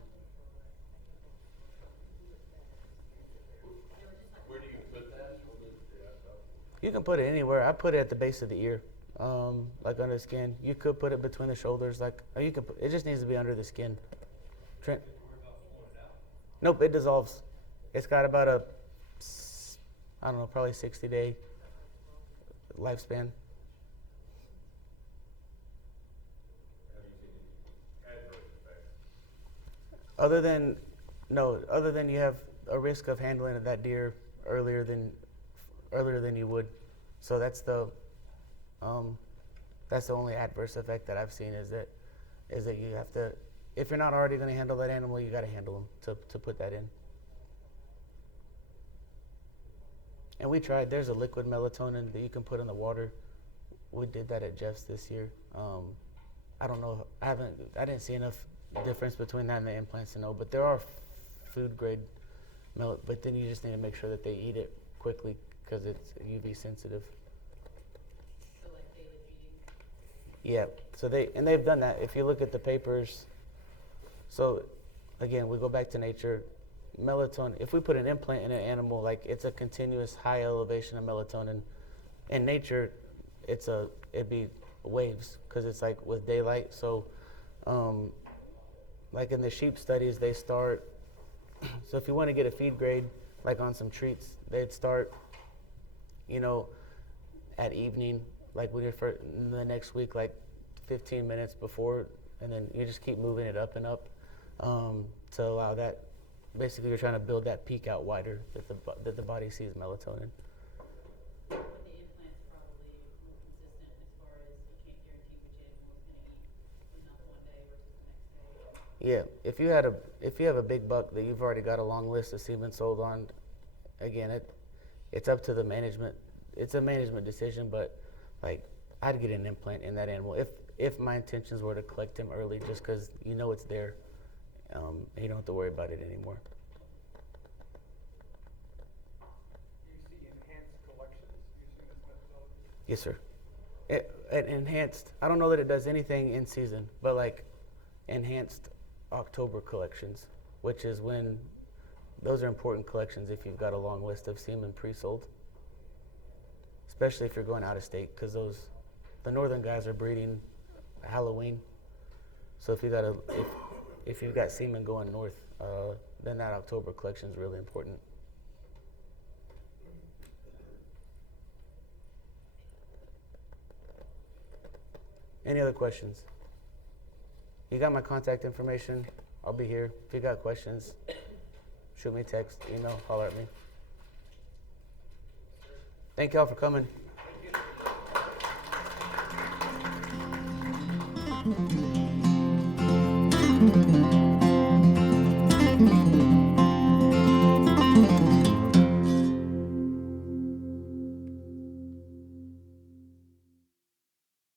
Where do you put that? You can put it anywhere. I put it at the base of the ear, like under the skin. You could put it between the shoulders, like, or you could. It just needs to be under the skin. Trent? Nope, it dissolves. It's got about a, I don't know, probably 60-day lifespan. Other than you have a risk of handling that deer earlier than you would. So that's the only adverse effect that I've seen is that you have to, if you're not already going to handle that animal, you got to handle them to put that in. And we tried. There's a liquid melatonin that you can put in the water. We did that at Jeff's this year. I don't know. I didn't see enough difference between that and the implants to know. But there are food grade but then you just need to make sure that they eat it quickly because it's UV sensitive. So like daily feeding? Yeah. So they've done that. If you look at the papers. So again, we go back to nature. Melatonin, if we put an implant in an animal, like it's a continuous high elevation of melatonin. In nature, it'd be waves because it's like with daylight. So like in the sheep studies, they start, so if you want to get a feed grade, like on some treats, they'd start, at evening, like we did for the next week, like 15 minutes before, and then you just keep moving it up and up to allow that. Basically, you're trying to build that peak out wider that the body sees melatonin. With the implants, probably more consistent as far as you can't guarantee which animal is going to eat enough one day Yeah, if you have a big buck that you've already got a long list of semen sold on, again, it's up to the management. It's a management decision, but like I'd get an implant in that animal if my intentions were to collect him early, just because you know it's there, and you don't have to worry about it anymore. Do you see enhanced collections using this methodology? Yes, sir. It enhanced. I don't know that it does anything in season, but like enhanced October collections, which is when those are important collections if you've got a long list of semen pre-sold, especially if you're going out of state, because the northern guys are breeding Halloween. So if if you've got semen going north, then that October collection is really important. Any other questions? You got my contact information. I'll be here. If you got questions, shoot me a text, email, holler at me. Thank y'all for coming. Thank you.